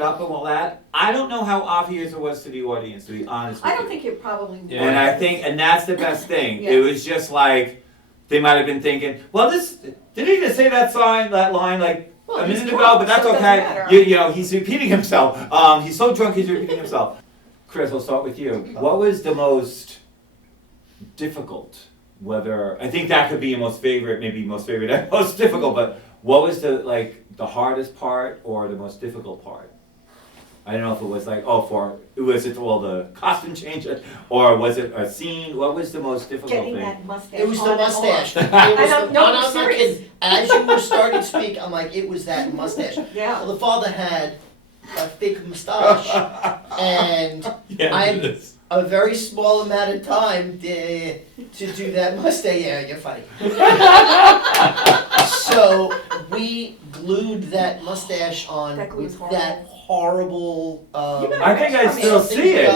up and all that. I don't know how obvious it was to the audience, to be honest with I you. don't think it probably was. And I think, and that's the best thing. Yeah. It was just like they might have been thinking, well, didn't he just say that line like Well, a he's minute drunk, ago? But that's so it doesn't okay. matter. He's repeating himself. He's so drunk, he's repeating himself. Chris, I'll start with you. What was the most difficult? I think that could be your most favorite, maybe most favorite and most difficult. But what was the hardest part or the most difficult part? I don't know if it was was it the costume change or was it a scene? What was the most difficult Getting thing? that mustache. It was the on and mustache. off. It was I'm not serious. kidding. As you were starting to speak, I'm like, it was that mustache. Yeah. Well, the father had a thick mustache, and I had a very small amount of time to do that mustache. Yeah, you're funny. So we glued that mustache on That glue with is horrible. that horrible. I think I still see it.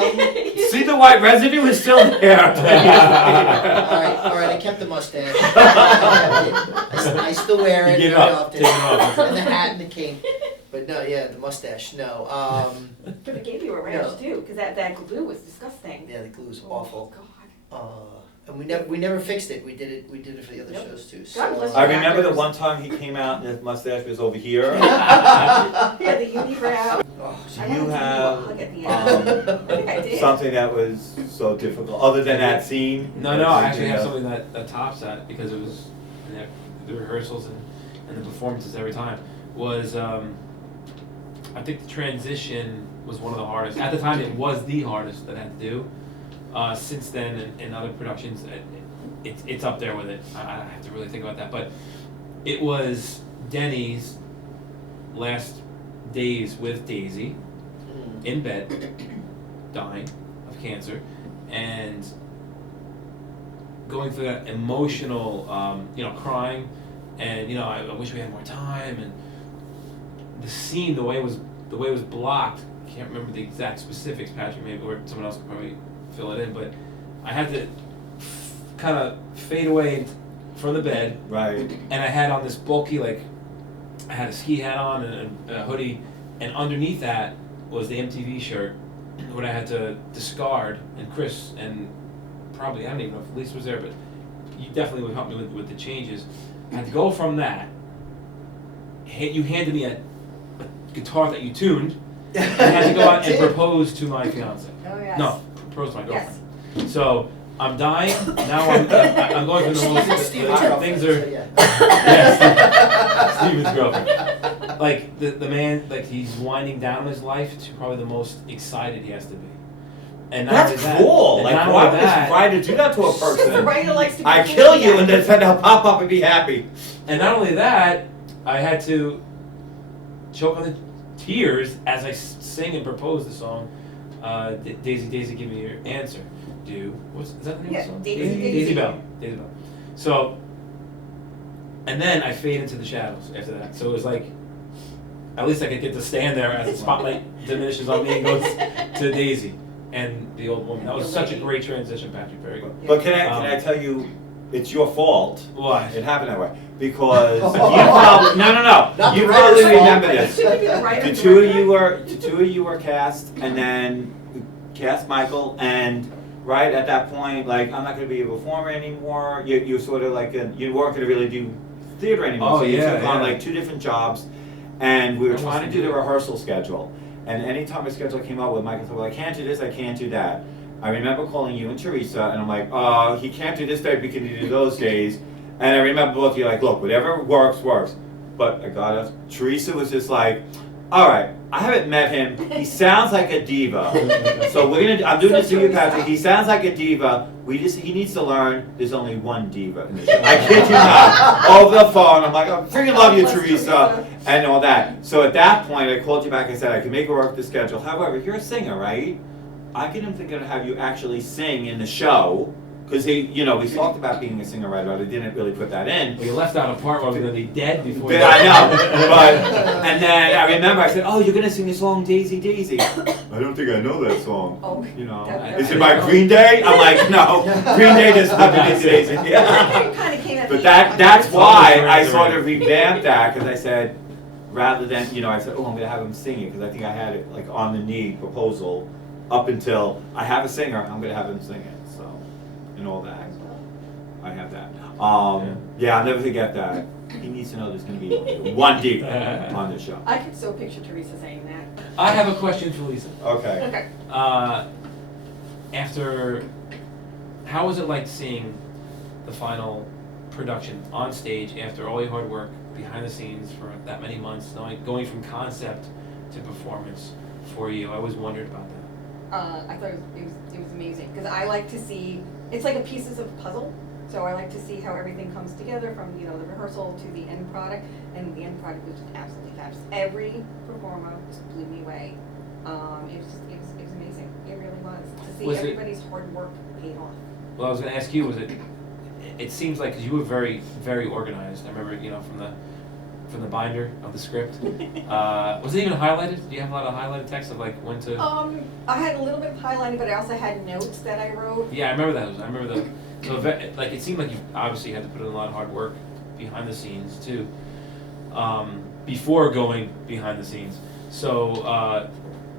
Gum. See the white residue is still there. All right, I kept the mustache. I still wear it You give very up. often. Take it off. And the hat and the cane. But no, yeah, the mustache, no. But it gave you a rash too, because that glue was disgusting. Yeah, the glue was Oh, awful. God. And we never fixed it. We did it for the other shows too. God bless I you. remember the one time he came out and his mustache was over here. Yeah, the unibrow. So I you wanted to give you a have hug at the end. I think I did. something that was so difficult, other than that scene? No, I actually have something that tops that because it was the rehearsals and the performances every time was I think the transition was one of the hardest. At the time, it was the hardest that I had to do. Since then, in other productions, it's up there with it. I have to really think about that. But it was Denny's last days with Daisy in bed, dying of cancer, and going through that emotional, crying, and I wish we had more time, and the scene, the way it was blocked. I can't remember the exact specifics, Patrick, maybe, or someone else could probably fill it in, but I had to kind of fade away from the bed, Right. and I had on this bulky, I had a ski hat on and a hoodie, and underneath that was the MTV shirt, what I had to discard, and Chris, and probably, I don't even know if Lisa was there, but you definitely would help me with the changes. I had to go from that, you handed me a guitar that you tuned, and I had to go out and propose to my fiance. Oh, yes. No, propose to my Yes. girlfriend. So I'm dying. Now I'm going through the most. Steven's Things girlfriend, are. so yeah. Yes, Steven's girlfriend. Like the man, like he's winding down his life to probably the most excited he has to be. And not That's only that- cool. and Like, not why only would that- this writer do that to a The person? writer likes to be I kill you and enthusiastic. then I'll pop up and be happy. And not only that, I had to choke on the tears as I sing and propose the song. Daisy, Daisy, give me your answer. Is that the name Yeah, of the song? Daisy, Daisy. Bell. Daisy Bell. So, and then I fade into the shadows after that. So it was like, at least I could get to stand there as the spotlight diminishes on me and goes to Daisy and the old woman. That was such a great transition, Patrick. Very good. But can I tell you, it's your fault. Why? It happened that way because you probably no. Not You the probably writer's fault. remember It this. shouldn't be the writer. The two of you were cast, and then we cast Michael, and right at that point, like I'm not going to be a performer anymore. You're sort of like you weren't going to really do theater anymore. Oh, so you yeah, took on yeah. like 2 different jobs, and we were I trying to must do the do it. rehearsal schedule. And anytime a schedule came out with Michael, said, "Well, I can't do this, I can't do that." I remember calling you and Teresa, and I'm like, "Oh, he can't do this day, but he can do those days." And I remember both of you like, "Look, whatever works, works." But I got us. Teresa was just like, "All right, I haven't met him. He sounds like a diva. So I'm doing this to you, Patrick. He sounds like a diva. He needs to learn there's only one diva in the show." I kid you not. Over the phone, I'm like, "I freaking love you, God bless Teresa," and all that. So at that point, I called you back. I said I could make it work the schedule. However, you're a singer, right? I couldn't think of have you actually sing in the show. Because we talked about being a singer-writer, but I didn't really put that in. Well, you left out a part where we're going to be dead before. But I know, and then I remember I said, "Oh, you're gonna sing the song Daisy Daisy." I don't think I know that song. Oh, Is it by Green Day? I'm like, no, Green Day does not do Daisy Daisy. It kind of came at But the that's end. why I sort of revamped that because I said, rather than I said, "Oh, I'm gonna have him sing it," because I think I had it like on the knee proposal up until I have a singer, I'm gonna have him sing it. So, and all that. I have that. Yeah, I'll never forget that. He needs to know there's going to be one diva on the show. I could still picture Teresa saying that. I have a question for Lisa. Okay. Okay. How was it like seeing the final production on stage after all your hard work behind the scenes for that many months, going from concept to performance for you? I always wondered about that. I thought it was amazing because I like to see it's like a pieces of a puzzle. So I like to see how everything comes together from the rehearsal to the end product, and the end product was just absolutely fabulous. Every performer just blew me away. It was amazing. It really was to see everybody's hard work paid off. Well, I was going to ask you, it seems like, because you were very, very organized. I remember, from the binder of the script. Was it even highlighted? Do you have a lot of highlighted text of like when to? I had a little bit of highlighting, but I also had notes that I wrote. Yeah, I remember those. I remember the. So like it seemed like you obviously had to put in a lot of hard work behind the scenes too, before going behind the scenes. So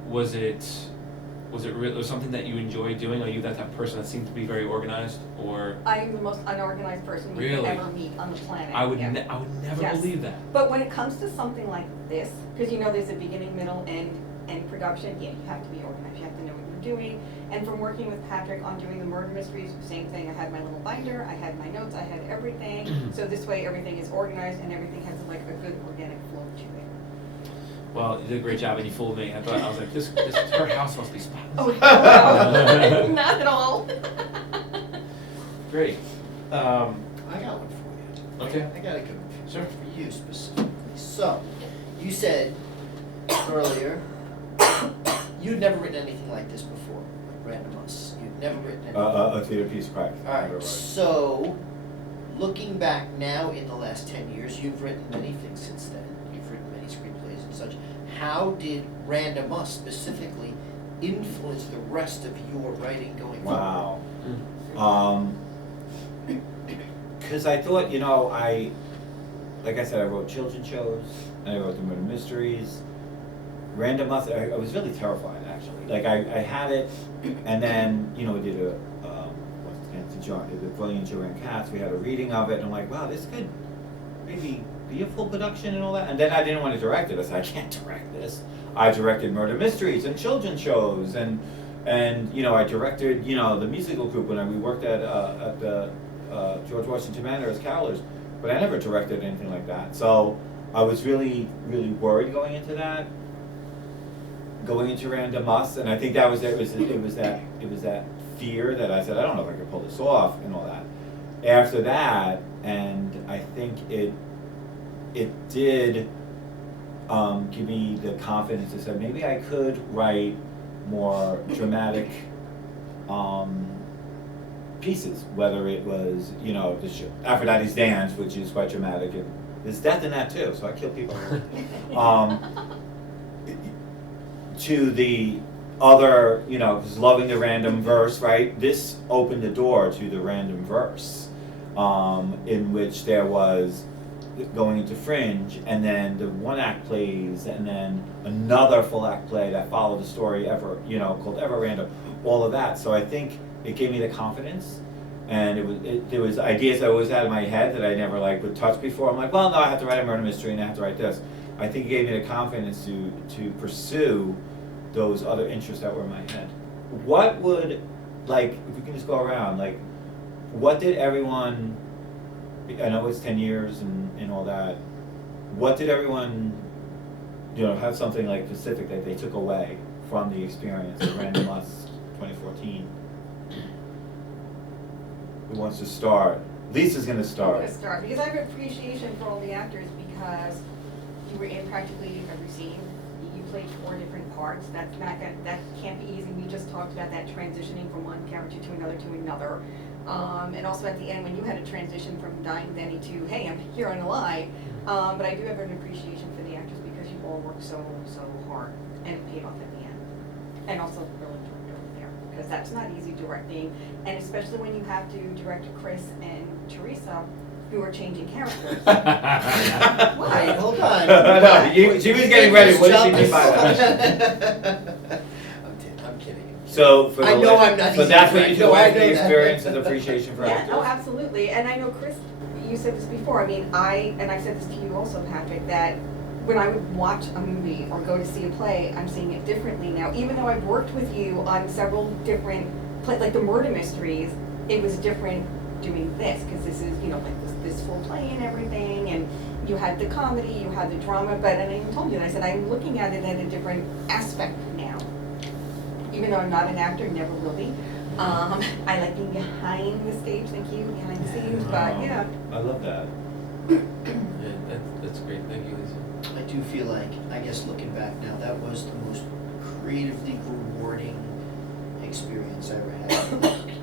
was it something that you enjoyed doing? Are you that type of person that seemed to be very organized, or? I am the most unorganized person you could ever meet on the planet. I would Yeah. never Yes. believe that. But when it comes to something like this, because there's a beginning, middle, end production, you have to be organized. You have to know what you're doing. And from working with Patrick on doing the murder mysteries, same thing. I had my little binder, I had my notes, I had everything. So this way everything is organized and everything has like a good organic flow to it. Well, you did a great job, and you fooled me. I was like, this her house must be spotless. Oh, no, not at all. Great. I got one for you. Okay. I got a good one Sure. for you specifically. So, you said earlier you'd never written anything like this before, like Random Reprise. You'd never written anything. A theater piece, correct. Alright, so looking back now in the last 10 years, you've written many things since then. You've written many screenplays and such. How did Random Reprise specifically influence the rest of your writing going forward? Wow. Because I thought, like I said, I wrote children's shows, and I wrote the murder mysteries. Random Reprise, I was really terrified, actually. Like, I had it, and then, we did the brilliant Joanne Katz, we had a reading of it, and I'm like, wow, this could maybe be a full production and all that. And then I didn't want to direct it. I said, I can't direct this. I directed murder mysteries and children's shows, and And, you know, I directed, you know, the musical group when we worked at the George Washington Manor as carolers, but I never directed anything like that. So I was really, really worried going into that, going into Random Us, and I think that was it. It was that fear that I said, I don't know if I could pull this off and all that. After that, and I think it did give me the confidence to say maybe I could write more dramatic pieces, whether it was, you know, Aphrodite's Dance, which is quite dramatic, and there's death in that too, so I kill people. To the other, you know, 'cause loving the random verse, right? This opened the door to the random verse, in which there was going into Fringe, and then the one act plays, and then another full act play that followed the story called Ever Random, all of that. So I think it gave me the confidence, and there was ideas I always had in my head that I never would touch before. I'm like, well, no, I have to write a murder mystery and I have to write this. I think it gave me the confidence to pursue those other interests that were in my head. What would, if we can just go around, what did everyone, I know it's 10 years and all that, what did everyone, have something specific that they took away from the experience of Random Us 2014? Who wants to start? Lisa's gonna start. I'm gonna start, because I have appreciation for all the actors, because you were in practically every scene. You played 4 different parts. That can't be easy. We just talked about that transitioning from one character to another. And also at the end, when you had to transition from dying Denny to, hey, I'm here and alive. But I do have an appreciation for the actors, because you all worked so hard, and it paid off at the end. And also the brilliant director over there, because that's not easy directing, and especially when you have to direct Chris and Teresa, who are changing characters. Wait, hold on. No, she was getting ready. What did she mean by that? I'm kidding. So for I know I'm not so easy that's to what you direct. took No, I away from know the that. experience is appreciation for Yeah, actors? no, absolutely. And I know, Chris, you said this before. I mean, I've said this to you also, Patrick, that when I would watch a movie or go to see a play, I'm seeing it differently now. Even though I've worked with you on several different plays, like the murder mysteries, it was different doing this, because this is, this full play and everything, and you had the comedy, you had the drama, and I even told you, and I said, I'm looking at it at a different aspect now. Even though I'm not an actor, never will be. I like being behind the stage, thank you, behind the scenes, but yeah. I love that. Yeah, that's great. Thank you, Lisa. I do feel like, I guess looking back now, that was the most creatively rewarding experience I ever had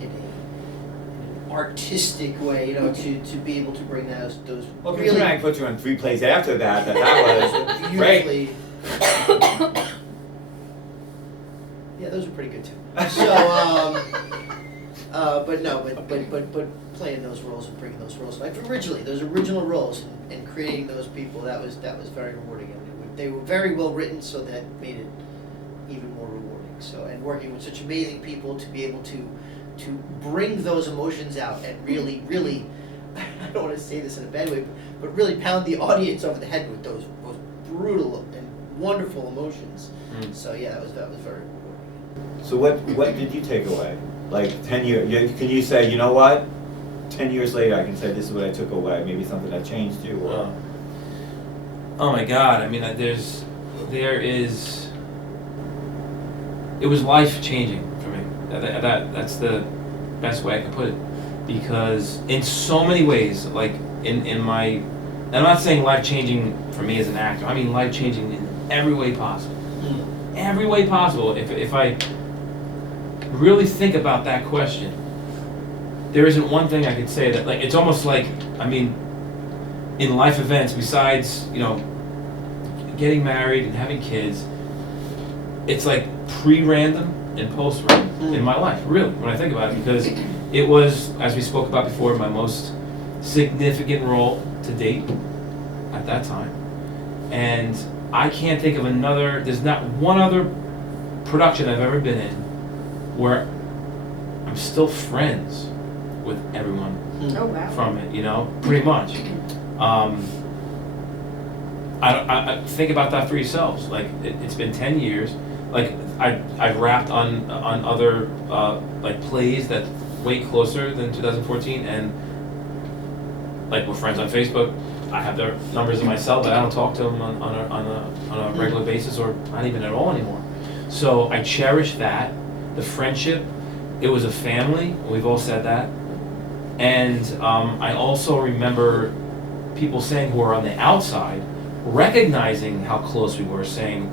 in an artistic way, to be able to bring those Well, really considering I put you on 3 plays after that was great. beautifully. Yeah, those were pretty good too. So, but playing those roles and bringing those roles, those original roles and creating those people, that was very rewarding. And they were very well written, so that made it even more rewarding. So, and working with such amazing people to be able to bring those emotions out and really, really, I don't want to say this in a bad way, but really pound the audience over the head with those brutal and wonderful emotions. So yeah, that was very rewarding. So what did you take away? 10 years, can you say, you know what? 10 years later I can say this is what I took away, maybe something that changed you or... Oh my God! I mean, it was life changing for me. That's the best way I can put it, because in so many ways, in my, I'm not saying life changing for me as an actor. I mean life changing in every way possible. Every way possible. If I really think about that question, there isn't one thing I could say that it's almost in life events, besides getting married and having kids, it's pre-random and post-random in my life, really, when I think about it, because it was, as we spoke about before, my most significant role to date at that time, and I can't think of there's not one other production I've ever been in where I'm still friends with everyone Oh, wow. from it, pretty much. I think about that for yourselves. It's been 10 years. I've rapped on other like plays that way closer than 2014, and like we're friends on Facebook. I have their numbers in my cell, but I don't talk to them on a regular basis, or not even at all anymore. So I cherish that, the friendship. It was a family. We've all said that, and I also remember people saying who are on the outside, recognizing how close we were, saying,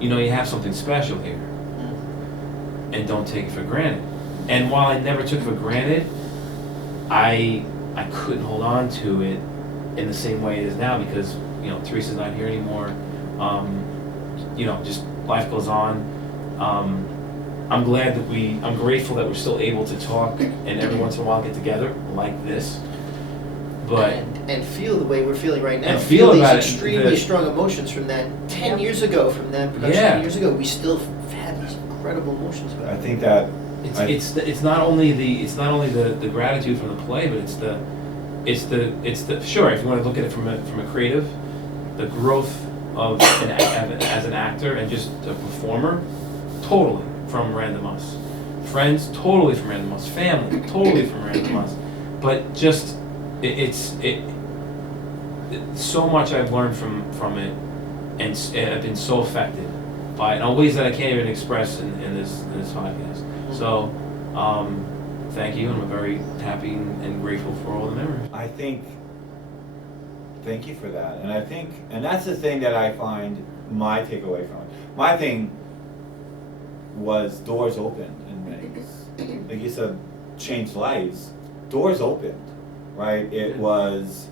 you know, you have something special here, and don't take it for granted. And while I never took it for granted, I couldn't hold on to it in the same way it is now, because, you know, Teresa's not here anymore. You know, just life goes on. I'm grateful that we're still able to talk and every once in a while get together like this. But and feel the way we're feeling right now. And feel these about it, extremely strong emotions from that 10 years ago, from that production 10 years ago. We still have these incredible emotions about I it. think that it's not only the gratitude from the play, but it's the sure, if you want to look at it from a creative, the growth of as an actor and just a performer, totally from Random Us. Friends, totally from Random Us. Family, totally from Random Us. But just it's so much I've learned from it, and I've been so affected by it in ways that I can't even express in this podcast. So, thank you, and I'm very happy and grateful for all the memories. I think, thank you for that. And I think, and that's the thing that I find my takeaway from it. My thing was doors opened in ways. Like you said, changed lives. Doors opened, right? It was,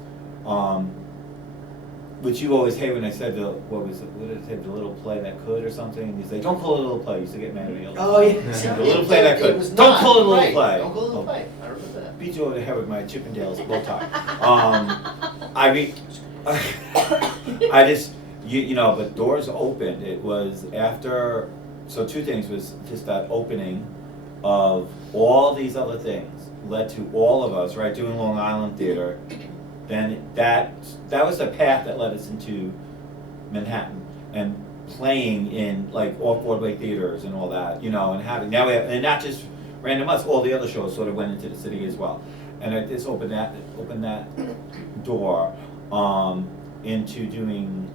which you always hate when I said what did it say, the little play that could or something? And you say, don't call it a little play. You used to get mad at me. Oh, yeah. The little play that could. It was Don't not, call it a little right. play. Don't call it a little play. I remember that. Beat you over the head with my Chippendales bow tie. I mean, I just, you know, but doors opened. It was after, so two things was just that opening of all these other things led to all of us, right, doing Long Island theater. Then that was the path that led us into Manhattan and playing in like off-Broadway theaters and all that, you know, and having, now we have, and not just Random Us, all the other shows sort of went into the city as well. And it just opened that door into doing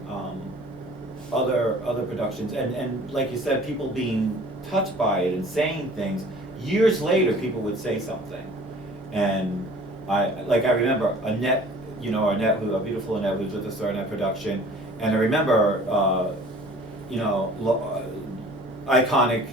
other productions, and like you said, people being touched by it and saying things. Years later, people would say something, and I remember Annette, you know, a beautiful Annette, who was with us during that production, and I remember, you know, iconic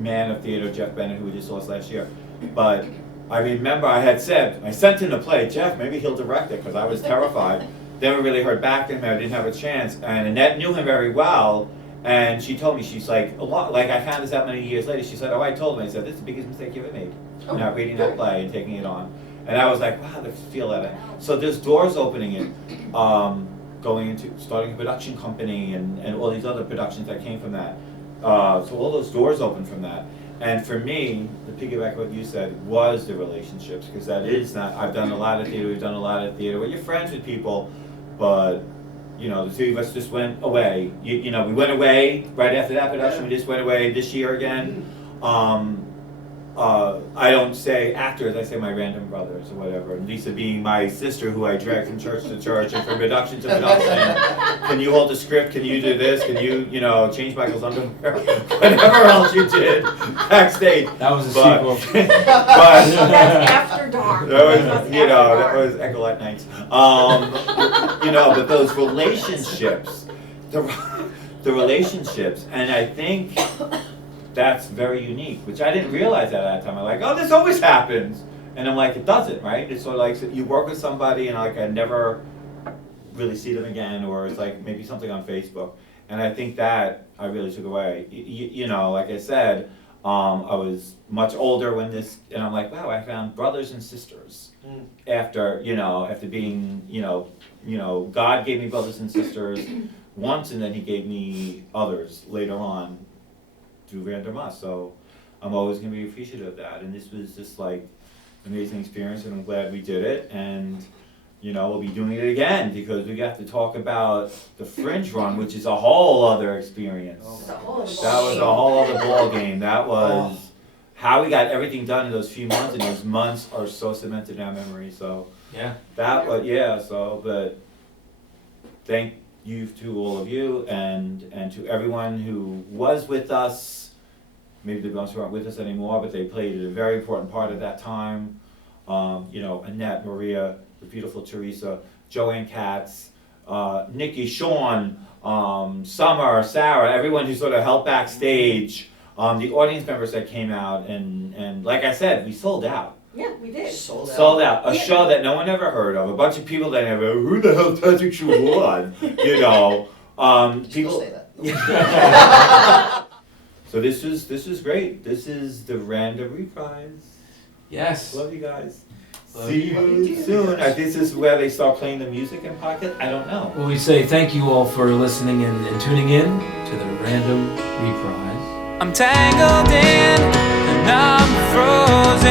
man of theater Jeff Bennett, who we just lost last year, but I remember I sent him to play, Jeff, maybe he'll direct it, because I was terrified. Then we really heard back from him, I didn't have a chance, and Annette knew him very well, and she told me, she's like, I found this out many years later, she said, oh, I told him, I said, this is the biggest mistake you ever made, not reading that play and taking it on. And I was like, wow, to feel that. So there's doors opening it, going into, starting a production company and all these other productions that came from that. So all those doors open from that. And for me, to piggyback what you said, was the relationships, because that is not, I've done a lot of theater, we've done a lot of theater where you're friends with people, but, you know, the two of us just went away. You know, we went away right after that production, we just went away this year again. I don't say actors, I say my random brothers or whatever. And Lisa being my sister, who I drag from church to church and from production to production. Can you hold the script? Can you do this? Can you know, change Michael's underwear? Whatever else you did backstage. That was a sequel. But That's after dark. that was, you know, that was Echo at Nights. You know, but those relationships, the relationships, and I think that's very unique, which I didn't realize at that time. I'm like, oh, this always happens. And I'm like, it doesn't, right? It's sort of like, so you work with somebody and like I never really see them again, or it's like maybe something on Facebook. And I think that I really took away. You know, like I said, I was much older when this, and I'm like, wow, I found brothers and sisters after being, you know, God gave me brothers and sisters once, and then he gave me others later on through Random Us. So I'm always going to be appreciative of that. And this was just like an amazing experience, and I'm glad we did it. And we'll be doing it again because we got to talk about the Fringe run, which is a whole other experience. Oh It's a my whole other gosh. That was a whole other ball game. That was how we got everything done in those few months, and those months are so cemented in our memory. So Yeah. that was but thank you to all of you and to everyone who was with us. Maybe the ones who aren't with us anymore, but they played a very important part at that time. Annette, Maria, the beautiful Teresa, Joanne Katz, Nikki, Sean, Summer, Sarah, everyone who sort of helped backstage, the audience members that came out, and like I said, we sold out. Yeah, we did. Sold out. A Yeah. show that no one ever heard of. A bunch of people that never, who the hell Patrick Sherrard? People say that. So this is great. This is the Random Reprise. Yes. Love you guys. Love See you. you soon. This is where they start playing the music in pocket. I don't know. Well, we say thank you all for listening and tuning in to the Random Reprise. I'm tangled in and I'm frozen.